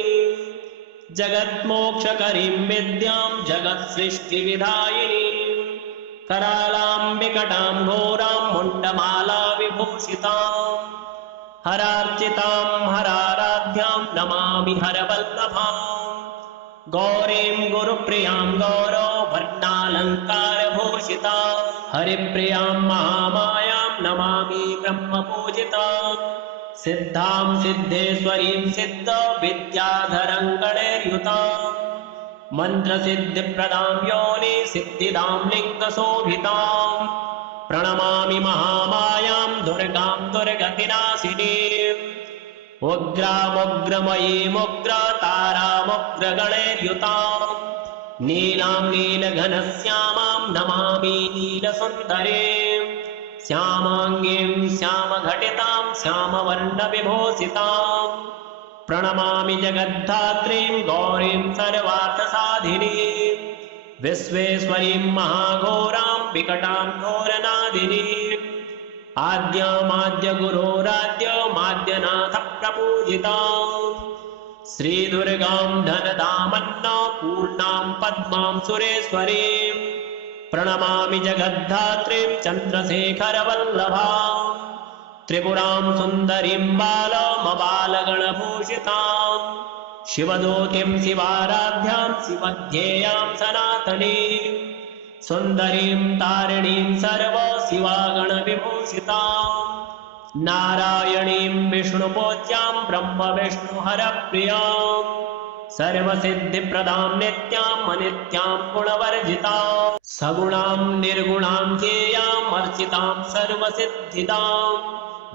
जगन्मोक्षकरीं विद्यां जगत्सृष्टिविधायिनीं करालां विकटां घोरां मुण्डमाला विभूषितां हरार्चितां हराराध्यां नमामि हरवल्लभां गौरीं गुरुप्रियां गौरो वर्णालङ्कारभूषितां हरिप्रियां महामायां नमामि ब्रह्मपूजितां सिद्धां सिद्धेश्वरीं सिद्ध विद्याधरं गणैर्युतां मन्त्रसिद्धिप्रदां योनि सिद्धिदां लिङ्गशोभितां प्रणमामि महामायां दुर्गां दुर्गतिनाशिनीम् उग्रामुग्रमयीमुग्रतारामुग्रगणैर्युतां नीलां नीलघनश्यामां नमामि नीलसुन्दरीं श्यामाङ्गीं श्यामघटितां श्यामवर्णविभूषितां प्रणमामि जगद्धात्रीं गौरीं सर्वार्थसाधिनीं विश्वेश्वरीं महाघोरां विकटां घोरनादिनीम् आद्यमाद्यगुरोराद्यमाद्यनाथ प्रपूजितां श्रीदुर्गां धनदामन्नपूर्णां पद्मां सुरेश्वरीं प्रणमामि जगद्धात्रीं चन्द्रशेखरवल्लभां त्रिपुरां सुन्दरीं बालमबालगणभूषितां शिवदूतीं शिवाराध्यां शिवध्येयां सनातनीं सुन्दरीं तारिणीं सर्वशिवागणविभूषितां नारायणीं विष्णुपूज्यां ब्रह्मविष्णुहरप्रियां सर्वसिद्धिप्रदां नित्याम् अनित्यां गुणवर्जितां सगुणां निर्गुणां ध्येयाम् अर्चितां सर्वसिद्धिदां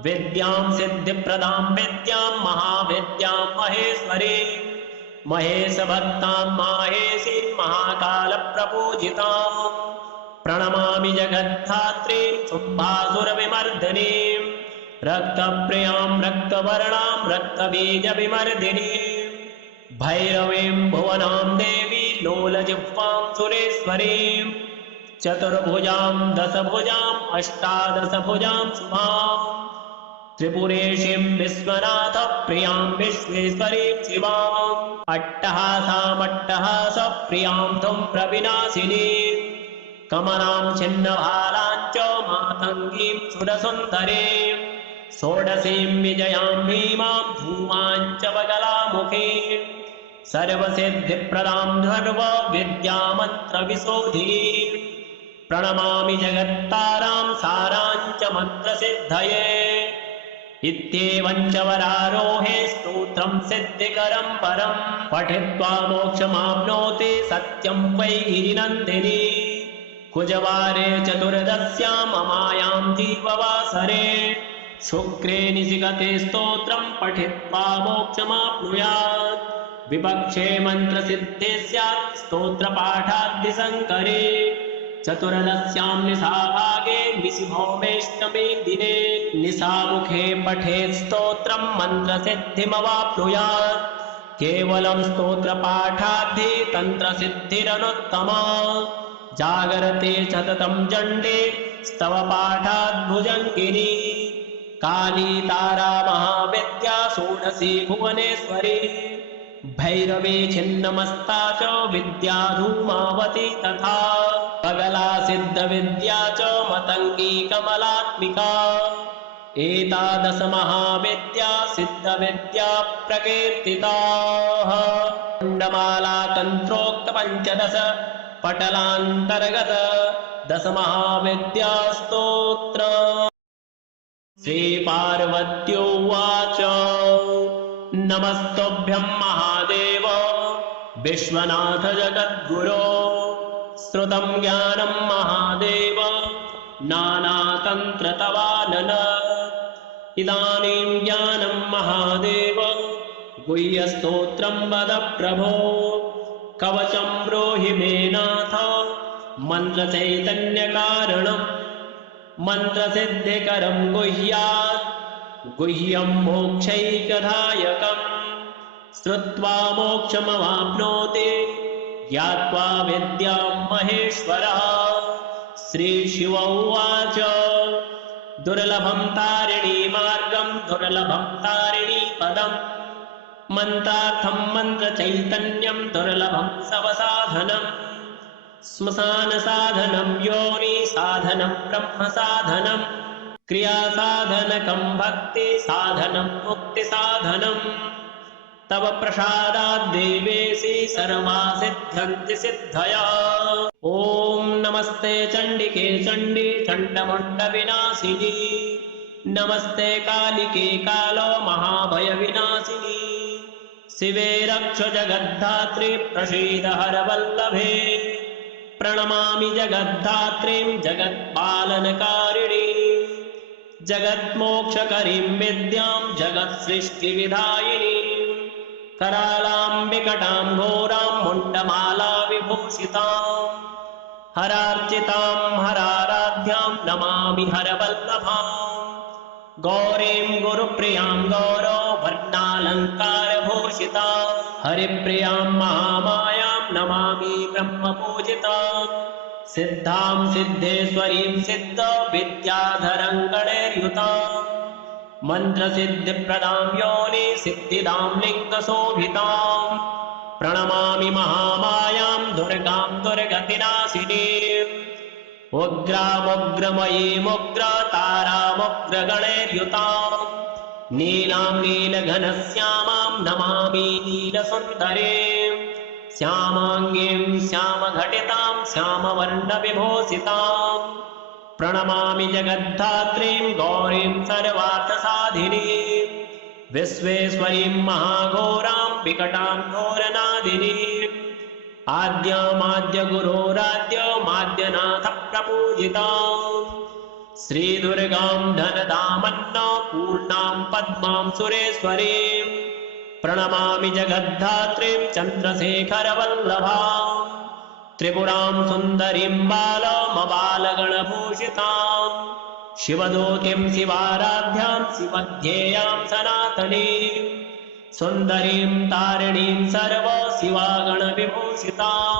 विद्यां सिद्धिप्रदां विद्यां महाविद्यां महेश्वरीं महेशभक्तां माहेशीं महाकालप्रपूजितां प्रणमामि जगद्धात्रीं शुम्भासुरविमर्दिनीं रक्तप्रियां रक्तवर्णां रक्तबीजविमर्दिनीं भैरवीं भुवनां देवी लोलजिह्वां सुरेश्वरीं चतुर्भुजां दशभुजाम् अष्टादशभुजां शुभां त्रिपुरेशीं विश्वनाथप्रियां विश्वेश्वरीं शिवाम् अट्टहासामट्टहासप्रियां धूम्रविनाशिनीं कमलां छिन्नभालां च मातङ्गीं सुरसुन्दरीं षोडशीं विजयां भीमां धूमां च बगलामुखीं सर्वसिद्धिप्रदां सर्वविद्यामन्त्रविशोधिनीं प्रणमामि जगत्तारां सारां च मन्त्रसिद्धये इत्येवं च वरारोहे स्तोत्रं सिद्धिकरं परं पठित्वा मोक्षमाप्नोति सत्यं वै गिरिनन्दिनी कुजवारे चतुर्दश्यां ममायां दीपवासरे शुक्रे निशिगते स्तोत्रं पठित्वा मोक्षमाप्नुयात् विपक्षे मन्त्रसिद्धे स्यात् स्तोत्रपाठाद्दिशङ्करे चतुर्दश्यां निशाभागे निशिभौमेष्टमे दिने निशामुखे पठेत् स्तोत्रं मन्त्रसिद्धिमवाप्नुयात् केवलं स्तोत्रपाठाद्धि तन्त्रसिद्धिरनुत्तमा जागरते सततं चण्डे स्तवपाठाद्भुजङ्गिनी काली तारा महाविद्या षोडशी भुवनेश्वरी भैरवी छिन्नमस्ता च विद्या धूमावती तथा पगला सिद्धविद्या च मतङ्गी कमलात्मिका एतादश महाविद्या सिद्धविद्या प्रकीर्तिताः कुण्डमाला तन्त्रोक्त पञ्चदश पटलान्तर्गत दश महाविद्या स्तोत्र श्रीपार्वत्योवाच नमस्तुभ्यं महादेव विश्वनाथ जगद्गुरो श्रुतं ज्ञानं महादेव नानातन्त्रतवानन इदानीं ज्ञानं महादेव गुह्यस्तोत्रं वद प्रभो कवचं ब्रूहि मे नाथ मन्त्रचैतन्यकारणं मन्त्रसिद्धिकरं गुह्यात् गुह्यं मोक्षैकदायकम् श्रुत्वा मोक्षमवाप्नोति ज्ञात्वा विद्यां महेश्वरः श्रीशिव उवाच दुर्लभं तारिणी मार्गं दुर्लभं तारिणी पदम् मन्त्रार्थं मन्त्रचैतन्यं दुर्लभं सवसाधनं श्मशानसाधनं योनिसाधनं ब्रह्मसाधनं क्रियासाधनकं भक्तिसाधनं मुक्तिसाधनं तव प्रसादात् देवेशि सर्वा सिद्ध्यन्ति सिद्धया। ॐ नमस्ते चण्डिके चण्डी चण्डमुण्डविनाशिनी नमस्ते कालिके कालो महाभयविनाशिनी शिवे रक्ष जगद्धात्री प्रसीद हरवल्लभे प्रणमामि जगद्धात्रीं जगत्पालनकारिणी जगन्मोक्षकरीं विद्यां जगत्सृष्टिविधायिनी करालां विकटां घोरां मुण्डमाला विभूषितां हरार्चितां हराराध्यां नमामि हरवल्लभां गौरीं गुरुप्रियां गौरवर्णालङ्कारभूषितां हरिप्रियां महामायां नमामि ब्रह्मपूजितां सिद्धां सिद्धेश्वरीं सिद्धविद्याधरं गणैर्युतां मन्त्रसिद्धिप्रदां योनि सिद्धिदां लिङ्गशोभितां प्रणमामि महामायां दुर्गां दुर्गतिनाशिनीम् उग्रामुग्रमयीमुग्रतारामुग्रगणैर्युतां नीलां नीलघनश्यामां नमामि नीलसुन्दरीं श्यामाङ्गीं श्यामघटितां श्यामवर्णविभूषितां प्रणमामि जगद्धात्रीं गौरीं सर्वार्थसाधिनीं विश्वेश्वरीं महाघोरां विकटां घोरनादिनीम् आद्यमाद्यगुरोराद्यमाद्यनाथ प्रपूजितां श्रीदुर्गां धनदामन्नपूर्णां पद्मां सुरेश्वरीं प्रणमामि जगद्धात्रीं चन्द्रशेखरवल्लभां त्रिपुरां सुन्दरीं बालमबालगणभूषितां शिवदूतीं शिवाराध्यां शिवध्येयां सनातनीं सुन्दरीं तारिणीं सर्वशिवागणविभूषितां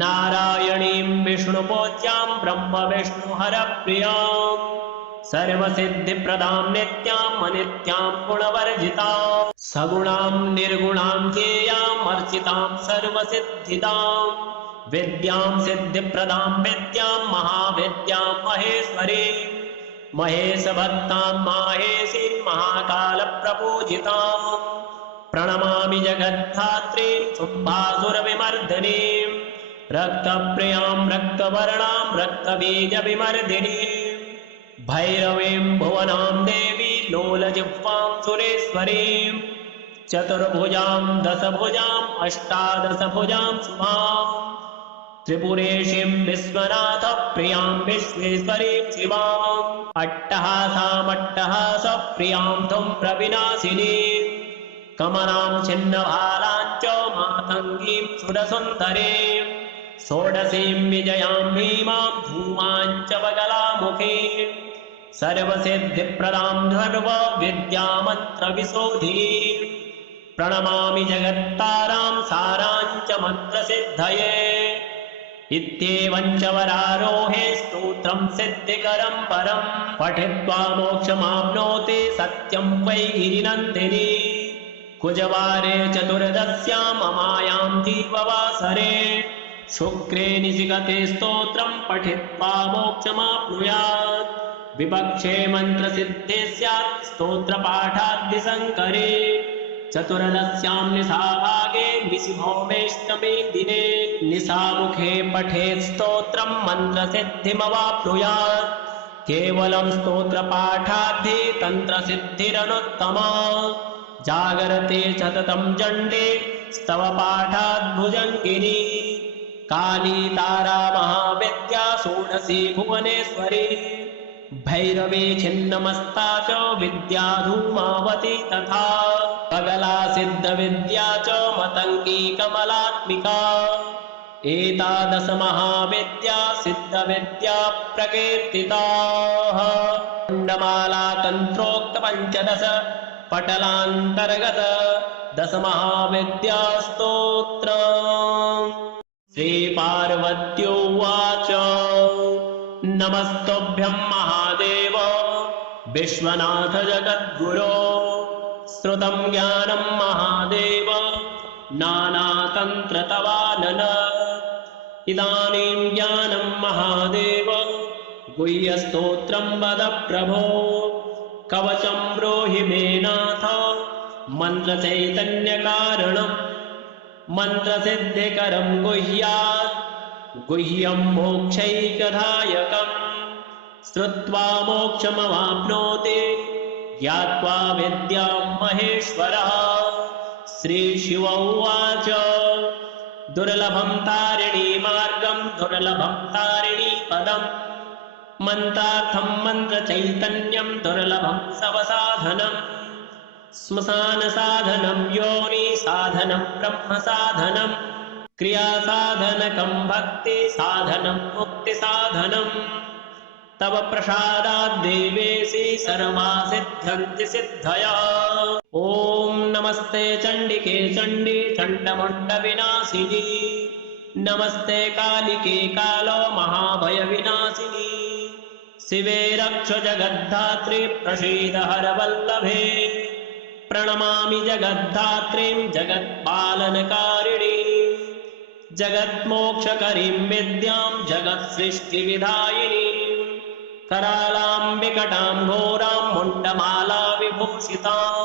नारायणीं विष्णुपूज्यां ब्रह्मविष्णुहरप्रियां सर्वसिद्धिप्रदां नित्यां अनित्यां गुणवर्जितां सगुणां निर्गुणां ध्येयां अर्चितां सर्वसिद्धिदां विद्यां सिद्धिप्रदां विद्यां महाविद्यां महेश्वरीं महेशभक्तां माहेशीं महाकालप्रपूजितां प्रणमामि जगद्धात्रीं शुम्भासुरविमर्दिनीं रक्तप्रियां रक्तवर्णां रक्तबीजविमर्दिनीं भैरवीं भुवनां देवी लोलजिह्वां सुरेश्वरीं चतुर्भुजां दशभुजां अष्टादशभुजां शुभां त्रिपुरेशीं विश्वनाथ प्रियां विश्वेश्वरीं शिवाम् अट्टहासामट्टहासप्रियां धूम्रविनाशिनीं कमलां छिन्नभालां च मातङ्गीं सुरसुन्दरीं षोडशीं विजयां भीमां धूमां च बगलामुखीं सर्वसिद्धिप्रदां सर्वविद्यामन्त्रविशोधिनीं प्रणमामि जगत्तारां सारां च मन्त्रसिद्धये इत्येवं च वरारोहे स्तोत्रं सिद्धिकरं परं पठित्वा मोक्षमाप्नोति सत्यं वै गिरिनन्दिनी कुजवारे चतुर्दश्यां ममायां जीववासरे शुक्रे निशिगते स्तोत्रं पठित्वा मोक्षमाप्नुयात् विपक्षे मन्त्रसिद्धे स्यात् स्तोत्रपाठाद्दिशङ्करे चतुर्दश्यां निशाभागे निशिभौमेष्टमे दिने निशामुखे पठेत् स्तोत्रं मन्त्रसिद्धिमवाप्नुयात् केवलं स्तोत्रपाठाद्धि तन्त्रसिद्धिरनुत्तमा जागरते सततं चण्डे स्तवपाठाद्भुजङ्गिनी काली तारा महाविद्या षोडशी भुवनेश्वरी भैरवी छिन्नमस्ता च विद्या धूमावती तथा कगला सिद्धविद्या च मतङ्गी कमलात्मिका एतादश महाविद्या सिद्धविद्या प्रकीर्तिताः कुण्डमाला तन्त्रोक्त पञ्चदश पटलान्तर्गत दश महाविद्या स्तोत्रम् श्रीपार्वत्युवाच नमस्तुभ्यं महादेव विश्वनाथ जगद्गुरो श्रुतं ज्ञानं महादेव नानातन्त्रतवानन इदानीं ज्ञानं महादेव गुह्यस्तोत्रं वद प्रभो कवचं ब्रूहि मे नाथ मन्त्रचैतन्यकारणम् मन्त्रसिद्धिकरं गुह्यात् गुह्यं मोक्षैकदायकम् श्रुत्वा मोक्षमवाप्नोति ज्ञात्वा विद्यां महेश्वरः श्रीशिव उवाच दुर्लभं तारिणी मार्गं दुर्लभं तारिणी पदम् मन्त्रार्थं मन्त्रचैतन्यं दुर्लभं सवसाधनम् श्मशानसाधनं योनिसाधनं ब्रह्मसाधनं क्रियासाधनकं भक्तिसाधनं मुक्तिसाधनम् तव प्रसादात् देवेशि सर्वा सिद्ध्यन्ति सिद्धयः। ॐ नमस्ते चण्डिके चण्डी चण्डमुण्डविनाशिनी नमस्ते कालिके कालो महाभयविनाशिनी शिवे रक्ष जगद्धात्री प्रसीद हरवल्लभे प्रणमामि जगद्धात्रीं जगत्पालनकारिणी जगन्मोक्षकरीं विद्यां जगत्सृष्टिविधायिनी करालां विकटां घोरां मुण्डमाला विभूषितां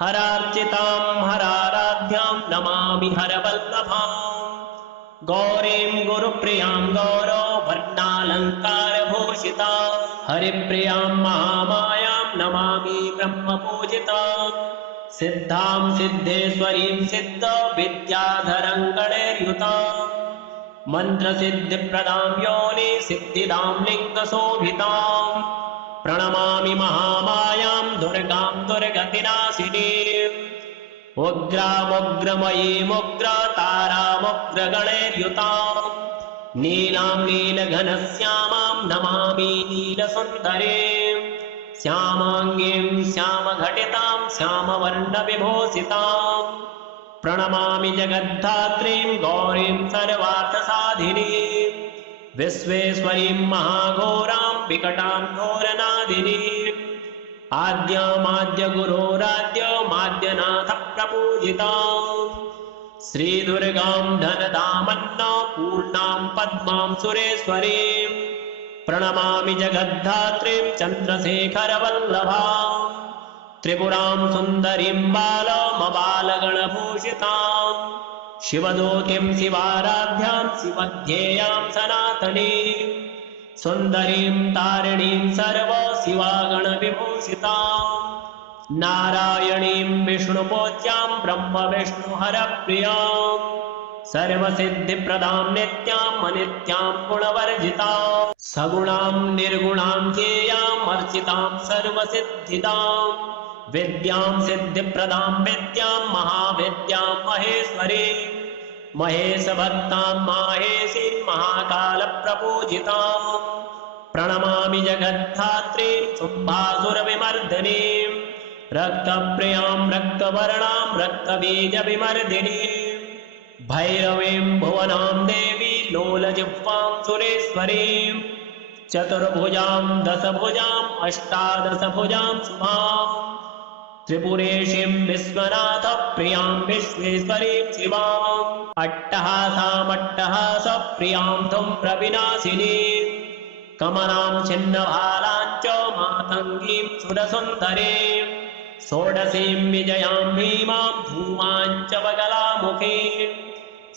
हरार्चितां हराराध्यां नमामि हरवल्लभां गौरीं गुरुप्रियां गौरो वर्णालङ्कारभूषितां हरिप्रियां महामायां नमामि ब्रह्मपूजितां सिद्धां सिद्धेश्वरीं सिद्ध विद्याधरं गणैर्युतां मन्त्रसिद्धिप्रदां योनि सिद्धिदां लिङ्गशोभितां प्रणमामि महामायां दुर्गां दुर्गतिनाशिनीम् उग्रामुग्रमयीमुग्रतारामुग्रगणैर्युतां नीलां नीलघनश्यामां नमामि नीलसुन्दरीं श्यामाङ्गीं श्यामघटितां श्यामवर्णविभूषितां प्रणमामि जगद्धात्रीं गौरीं सर्वार्थसाधिनीं विश्वेश्वरीं महाघोरां विकटां घोरनादिनीम् आद्यमाद्यगुरोराद्यमाद्यनाथ प्रपूजितां श्रीदुर्गां धनदामन्नपूर्णां पद्मां सुरेश्वरीं प्रणमामि जगद्धात्रीं चन्द्रशेखरवल्लभां त्रिपुरां सुन्दरीं बालमबालगणभूषितां शिवदूतीं शिवाराध्यां शिवध्येयां सनातनीं सुन्दरीं तारिणीं सर्वशिवागणविभूषितां नारायणीं विष्णुपूज्यां ब्रह्मविष्णुहरप्रियां सर्वसिद्धिप्रदां नित्यां अनित्यां गुणवर्जितां सगुणां निर्गुणां ध्येयां अर्चितां सर्वसिद्धिदां विद्यां सिद्धिप्रदां विद्यां महाविद्यां महेश्वरीं महेशभक्तां माहेशीं महाकालप्रपूजितां प्रणमामि जगद्धात्रीं शुम्भासुरविमर्दिनीं रक्तप्रियां रक्तवर्णां रक्तबीजविमर्दिनीं भैरवीं भुवनां देवी लोलजिह्वां सुरेश्वरीं चतुर्भुजां दशभुजां अष्टादशभुजां शुभां त्रिपुरेशीं विश्वनाथ प्रियां विश्वेश्वरीं शिवां अट्टहासामट्टहासप्रियां धूम्रविनाशिनीं कमलां छिन्नभालां च मातङ्गीं सुरसुन्दरीं षोडशीं विजयां भीमां धूमां च वगलामुखीं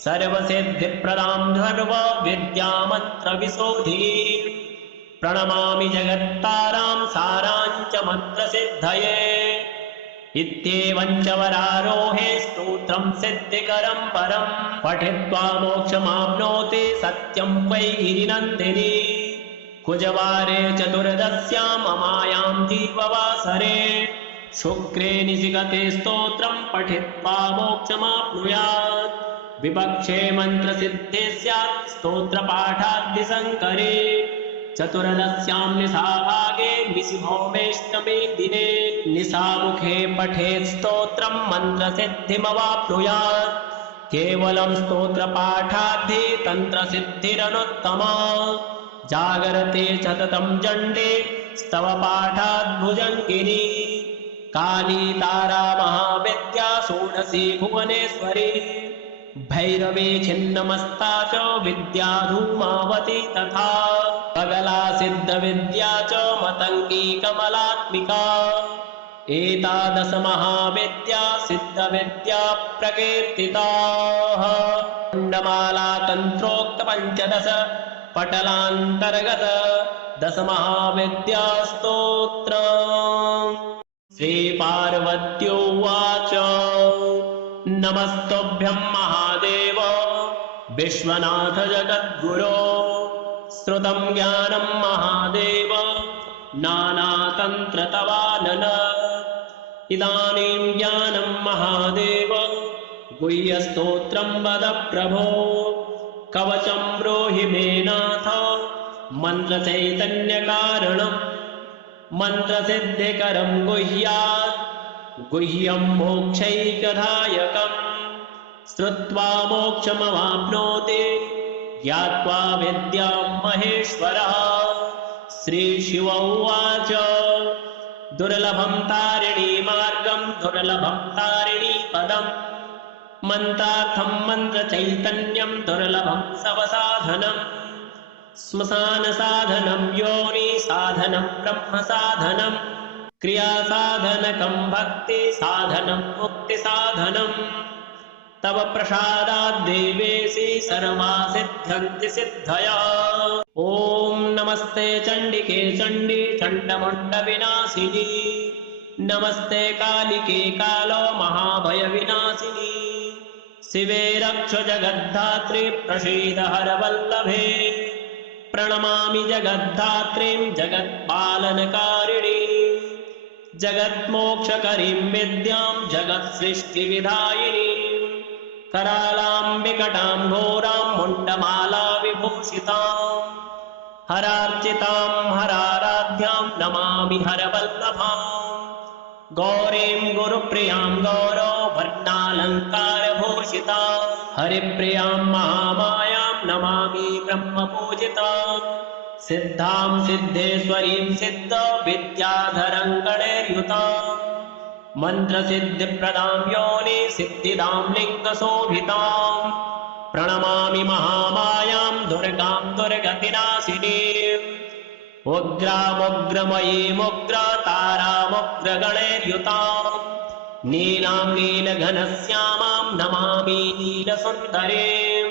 सर्वसिद्धिप्रदां सर्वविद्यामन्त्रविशोधीं प्रणमामि जगत्तारां सारां च मन्त्रसिद्धये इत्येवं च वरारोहे स्तोत्रं सिद्धिकरं परं पठित्वा मोक्षमाप्नोति सत्यं वै गिरिनन्दिनी कुजवारे चतुर्दश्यां ममायां दीपवासरे शुक्रे निशिगते स्तोत्रं पठित्वा मोक्षमाप्नुयात् विपक्षे मन्त्रसिद्धे स्यात् स्तोत्रपाठाद्दिशङ्करे चतुर्दश्यां निशाभागे निशिभौमेष्टमे दिने निशामुखे पठेत् स्तोत्रं मन्त्रसिद्धिमवाप्नुयात् केवलं स्तोत्रपाठाद्धि तन्त्रसिद्धिरनुत्तमा जागरते सततं चण्डे स्तवपाठाद् भुजङ्गिनी काली तारा महाविद्या षोडशी भुवनेश्वरी भैरवी छिन्नमस्ता च विद्या धूमावती तथा पगला सिद्धविद्या च मतंगी कमलात्मिका एतादश महाविद्या सिद्धविद्या प्रकीर्तिताः मुण्डमाला तंत्रोक्त पंचदश पटलान्तर्गत दश महाविद्या स्तोत्रम्। श्रीपार्वत्योवाच नमस्तुभ्यं महादेव विश्वनाथ जगद्गुरो श्रुतं ज्ञानं महादेव नानातन्त्रतवानन इदानीं ज्ञानं महादेव गुह्यस्तोत्रं वद प्रभो कवचं ब्रूहि मे नाथ मन्त्रचैतन्यकारणं मन्त्रसिद्धिकरं गुह्यात् गुह्यं मोक्षैकदायकं श्रुत्वा मोक्षमवाप्नोति ज्ञात्वा विद्यां महेश्वरः। श्रीशिव उवाच दुर्लभं तारिणी मार्गं दुर्लभं तारिणी पदम् मन्त्रार्थं मन्त्रचैतन्यं दुर्लभं सवसाधनम् श्मशानसाधनं योनिसाधनं ब्रह्मसाधनं क्रियासाधनकं भक्तिसाधनं मुक्तिसाधनं तव प्रसादात् देवेशि सर्वा सिद्ध्यन्ति सिद्धयः। ॐ नमस्ते चण्डिके चण्डी चण्डमुण्डविनाशिनी नमस्ते कालिके कालो महाभयविनाशिनी शिवे रक्ष जगद्धात्री प्रसीद हरवल्लभे प्रणमामि जगद्धात्रीं जगत्पालनकारिणी जगन्मोक्षकरीं विद्यां जगत्सृष्टिविधायिनीं करालां विकटां घोरां मुण्डमाला विभूषितां हरार्चितां हराराध्यां नमामि हरवल्लभां गौरीं गुरुप्रियां गौरो वर्णालङ्कारभूषितां हरिप्रियां महामायां नमामि ब्रह्मपूजितां सिद्धां सिद्धेश्वरीं सिद्ध विद्याधरं गणैर्युतां मन्त्रसिद्धिप्रदां योनि सिद्धिदां लिङ्गशोभितां प्रणमामि महामायां दुर्गां दुर्गतिनाशिनीम् उग्रामुग्रमयीमुग्र तारामुग्रगणैर्युतां नीलां नीलघनश्यामां नमामि नीलसुन्दरीं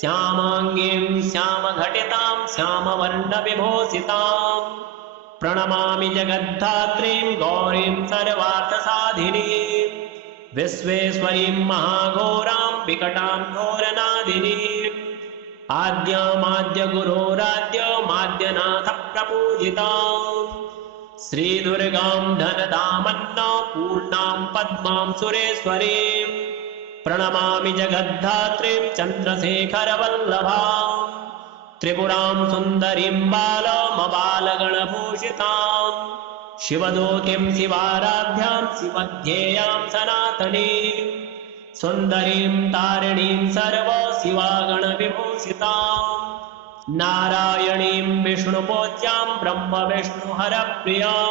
श्यामाङ्गीं श्यामघटितां श्यामवर्णविभूषितां प्रणमामि जगद्धात्रीं गौरीं सर्वार्थसाधिनीं विश्वेश्वरीं महाघोरां विकटां घोरनादिनीम् आद्यमाद्यगुरोराद्यमाद्यनाथ प्रपूजितां श्रीदुर्गां धनदामन्नपूर्णां पद्मां सुरेश्वरीं प्रणमामि जगद्धात्रीं चन्द्रशेखरवल्लभां त्रिपुरां सुन्दरीं बालमबालगणभूषितां शिवदूतीं शिवाराध्यां शिवध्येयां सनातनीं सुन्दरीं तारिणीं सर्वशिवागणविभूषितां नारायणीं विष्णुपूज्यां ब्रह्मविष्णुहरप्रियां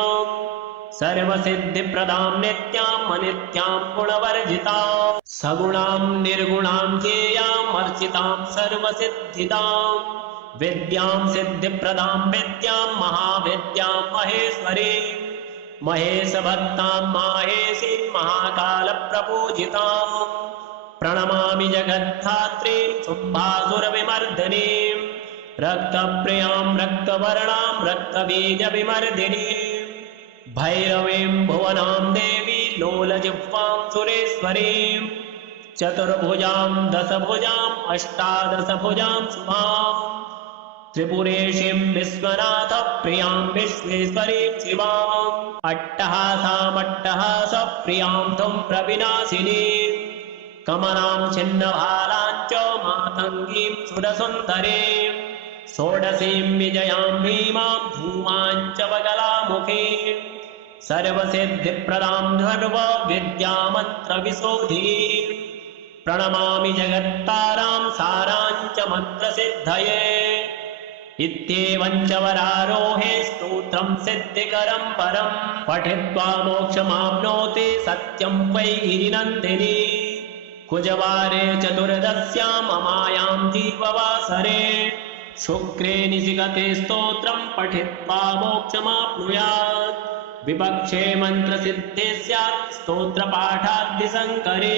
सर्वसिद्धिप्रदां नित्यां अनित्यां गुणवर्जितां सगुणां निर्गुणां ध्येयां अर्चितां सर्वसिद्धिदां विद्यां सिद्धिप्रदां विद्यां महाविद्यां महेश्वरीं महेशभक्तां माहेशीं महाकालप्रपूजितां प्रणमामि जगद्धात्रीं शुम्भासुरविमर्दिनीं रक्तप्रियां रक्तवर्णां रक्तबीजविमर्दिनीं भैरवीं भुवनां देवी लोलजिह्वां सुरेश्वरीं चतुर्भुजां दशभुजां अष्टादशभुजां शुभां त्रिपुरेशीं विश्वनाथ प्रियां विश्वेश्वरीं शिवाम् अट्टहासामट्टहासप्रियां धूम्रविनाशिनीं कमलां छिन्नभालां च मातङ्गीं सुरसुन्दरीं षोडशीं विजयां भीमां धूमां च बगलामुखीं सर्वसिद्धिप्रदां सर्वविद्यामन्त्रविशोधिनीं प्रणमामि जगत्तारां सारां च मन्त्रसिद्धये इत्येवं च वरारोहे स्तोत्रं सिद्धिकरं परं पठित्वा मोक्षमाप्नोति सत्यं वै गिरिनन्दिनी कुजवारे चतुर्दश्यां ममायां जीववासरे शुक्रे निशिगते स्तोत्रं पठित्वा मोक्षमाप्नुयात् विपक्षे मन्त्रसिद्धे स्यात् स्तोत्रपाठाद्दिशङ्करे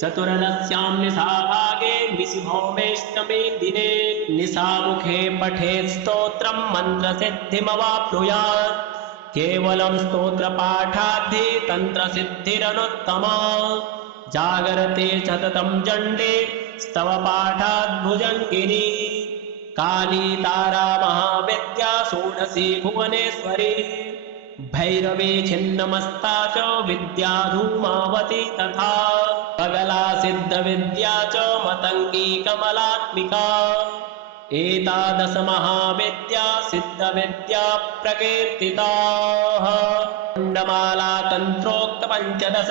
चतुर्दश्यां निशाभागे निशिभौमेष्टमे दिने निशामुखे पठेत् स्तोत्रं मन्त्रसिद्धिमवाप्नुयात् केवलं स्तोत्रपाठाद्धि तन्त्रसिद्धिरनुत्तमा जागरते सततं चण्डे स्तवपाठाद्भुजङ्गिनी काली तारा महाविद्या षोडशी भुवनेश्वरी भैरवी छिन्नमस्ता च विद्या धूमावती तथा पगला सिद्धविद्या च मतङ्गी कमलात्मिका एतादश महाविद्या सिद्धविद्या प्रकीर्तिताः कुण्डमाला तन्त्रोक्त पञ्चदश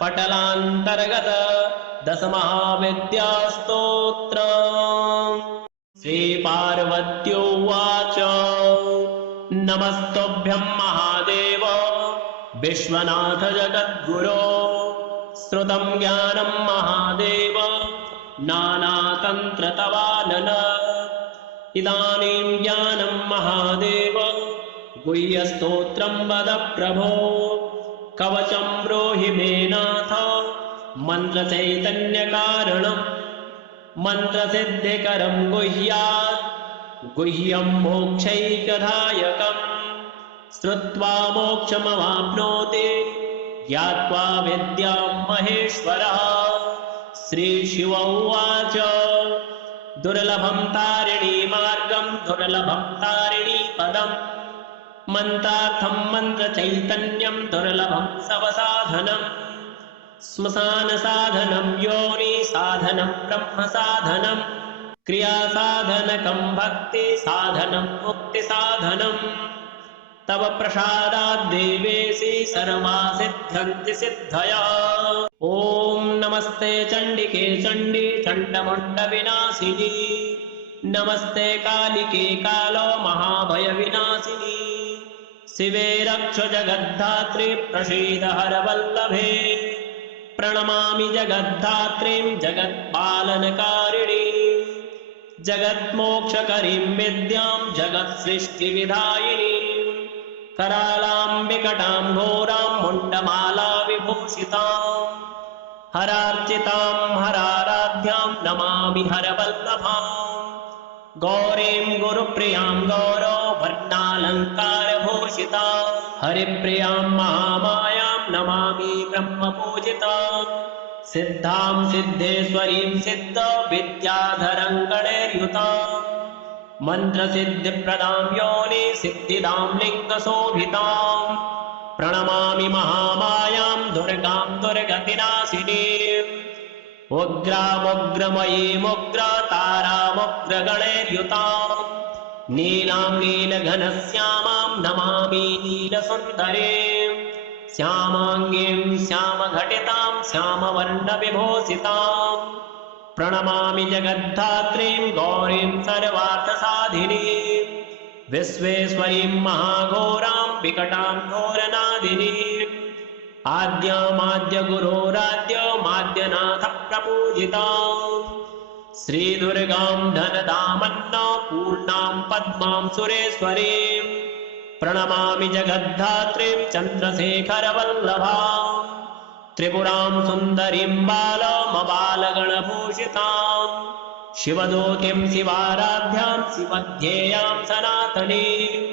पटलान्तर्गत दश महाविद्या स्तोत्रम् श्रीपार्वत्योवाच नमस्तुभ्यं महादेव विश्वनाथ जगद्गुरो श्रुतं ज्ञानं महादेव नानातन्त्रतवानन इदानीं ज्ञानं महादेव गुह्यस्तोत्रं वद प्रभो कवचं ब्रूहि मे नाथ मन्त्रचैतन्यकारणं मन्त्रसिद्धिकरं गुह्यात् गुह्यं मोक्षैकदायकम् श्रुत्वा मोक्षमवाप्नोति ज्ञात्वा विद्यां महेश्वरः श्रीशिव उवाच दुर्लभं तारिणी मार्गं दुर्लभं तारिणी पदम् मन्त्रार्थं मन्त्रचैतन्यं दुर्लभं सवसाधनम् श्मशानसाधनं योनिसाधनं ब्रह्मसाधनं क्रियासाधनकं भक्तिसाधनं मुक्तिसाधनम् तव प्रसादात् देवेशि सर्वा सिद्ध्यन्ति सिद्धयः ॐ नमस्ते चण्डिके चण्डी चण्डमुण्डविनाशिनी नमस्ते कालिके कालो महाभयविनाशिनी शिवे रक्ष जगद्धात्री प्रसीद हरवल्लभे प्रणमामि जगद्धात्रीं जगत्पालनकारिणी जगन्मोक्षकरीं विद्यां जगत्सृष्टिविधायिनीं करालां विकटां घोरां मुण्डमाला विभूषितां हरार्चितां हराराध्यां नमामि हरवल्लभां गौरीं गुरुप्रियां गौरो वर्णालङ्कारभूषितां हरिप्रियां महामायां नमामि ब्रह्मपूजितां सिद्धां सिद्धेश्वरीं सिद्ध विद्याधरं गणैर्युतां मन्त्रसिद्धिप्रदां योनि सिद्धिदां लिङ्गशोभितां प्रणमामि महामायां दुर्गां दुर्गतिनाशिनीम् उग्रामुग्रमयीमुग्रतारामुग्रगणैर्युतां नीलां नीलघनश्यामां नमामि नीलसुन्दरीं श्यामाङ्गीं श्यामघटितां श्यामवर्णविभूषितां प्रणमामि जगद्धात्रीं गौरीं सर्वार्थसाधिनीं विश्वेश्वरीं महाघोरां विकटां घोरनादिनीम् आद्यमाद्यगुरोराद्यमाद्यनाथ प्रपूजितां श्रीदुर्गां धनदामन्नपूर्णां पद्मां सुरेश्वरीं प्रणमामि जगद्धात्रीं चन्द्रशेखरवल्लभां त्रिपुरां सुन्दरीं बालमबालगणभूषितां शिवदूतीं शिवाराध्यां शिवध्येयां सनातनीं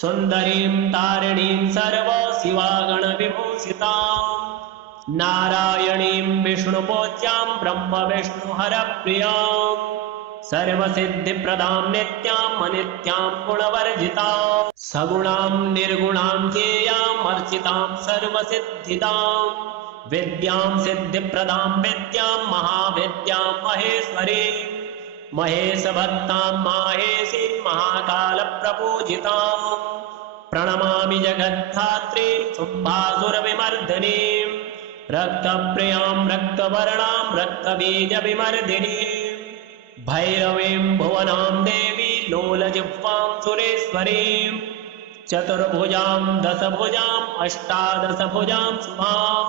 सुन्दरीं तारिणीं सर्वशिवागणविभूषितां नारायणीं विष्णुपूज्यां ब्रह्मविष्णुहरप्रियां सर्वसिद्धिप्रदां नित्यां अनित्यां गुणवर्जितां सगुणां निर्गुणां ध्येयां अर्चितां सर्वसिद्धिदां विद्यां सिद्धिप्रदां विद्यां महाविद्यां महेश्वरीं महेशभक्तां माहेशीं महाकालप्रपूजितां प्रणमामि जगद्धात्रीं शुम्भासुरविमर्दिनीं रक्तप्रियां रक्तवर्णां रक्तबीजविमर्दिनीं भैरवीं भुवनां देवी लोलजिह्वां सुरेश्वरीं चतुर्भुजां दशभुजां अष्टादशभुजां शुभां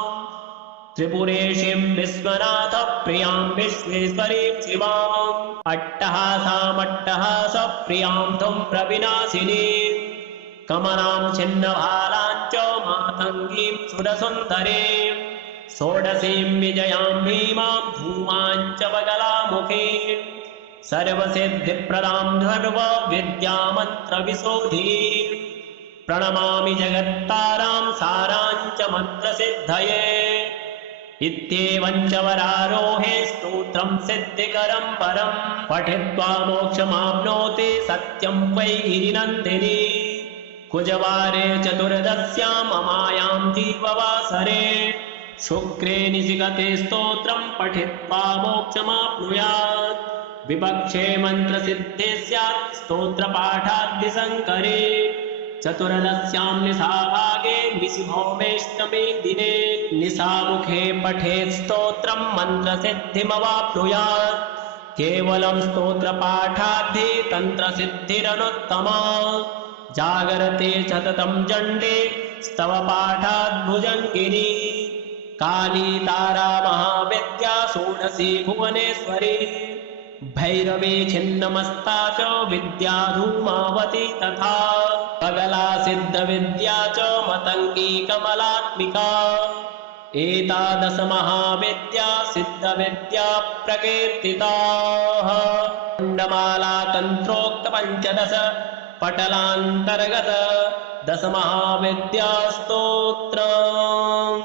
त्रिपुरेशीं विश्वनाथ प्रियां विश्वेश्वरीं शिवाम् अट्टहासामट्टहासप्रियां धूम्रविनाशिनीं कमलां छिन्नभालां च मातङ्गीं सुरसुन्दरीं षोडशीं विजयां भीमां धूमां च बगलामुखीं सर्वसिद्धिप्रदां सर्वविद्यामन्त्रविशोधिनीं प्रणमामि जगत्तारां सारां च मन्त्रसिद्धये इत्येवं च वरारोहे स्तोत्रं सिद्धिकरं परं पठित्वा मोक्षमाप्नोति सत्यं वै गिरिनन्दिनी कुजवारे चतुर्दश्यां ममायां जीववासरे शुक्रे निशिगते स्तोत्रं पठित्वा मोक्षमाप्नुयात् विपक्षे मन्त्रसिद्धे स्यात् स्तोत्रपाठाद्दिशङ्करे चतुर्दश्यां निशाभागे निशिभौमेष्टमे दिने निशामुखे पठेत् स्तोत्रं मन्त्रसिद्धिमवाप्नुयात् केवलं स्तोत्रपाठाद्धि तन्त्रसिद्धिरनुत्तमा जागरते सततं जण्डे स्तवपाठाद्भुजङ्गिनी काली तारा महाविद्या षोडशी भुवनेश्वरी भैरवी छिन्नमस्ता च विद्या धूमावती तथा पगला सिद्धविद्या च मतङ्गी कमलात्मिका एतादश महाविद्या सिद्धविद्या प्रकीर्तिताः कुण्डमाला तन्त्रोक्त पञ्चदश पटलान्तर्गत दश महाविद्या स्तोत्रम्।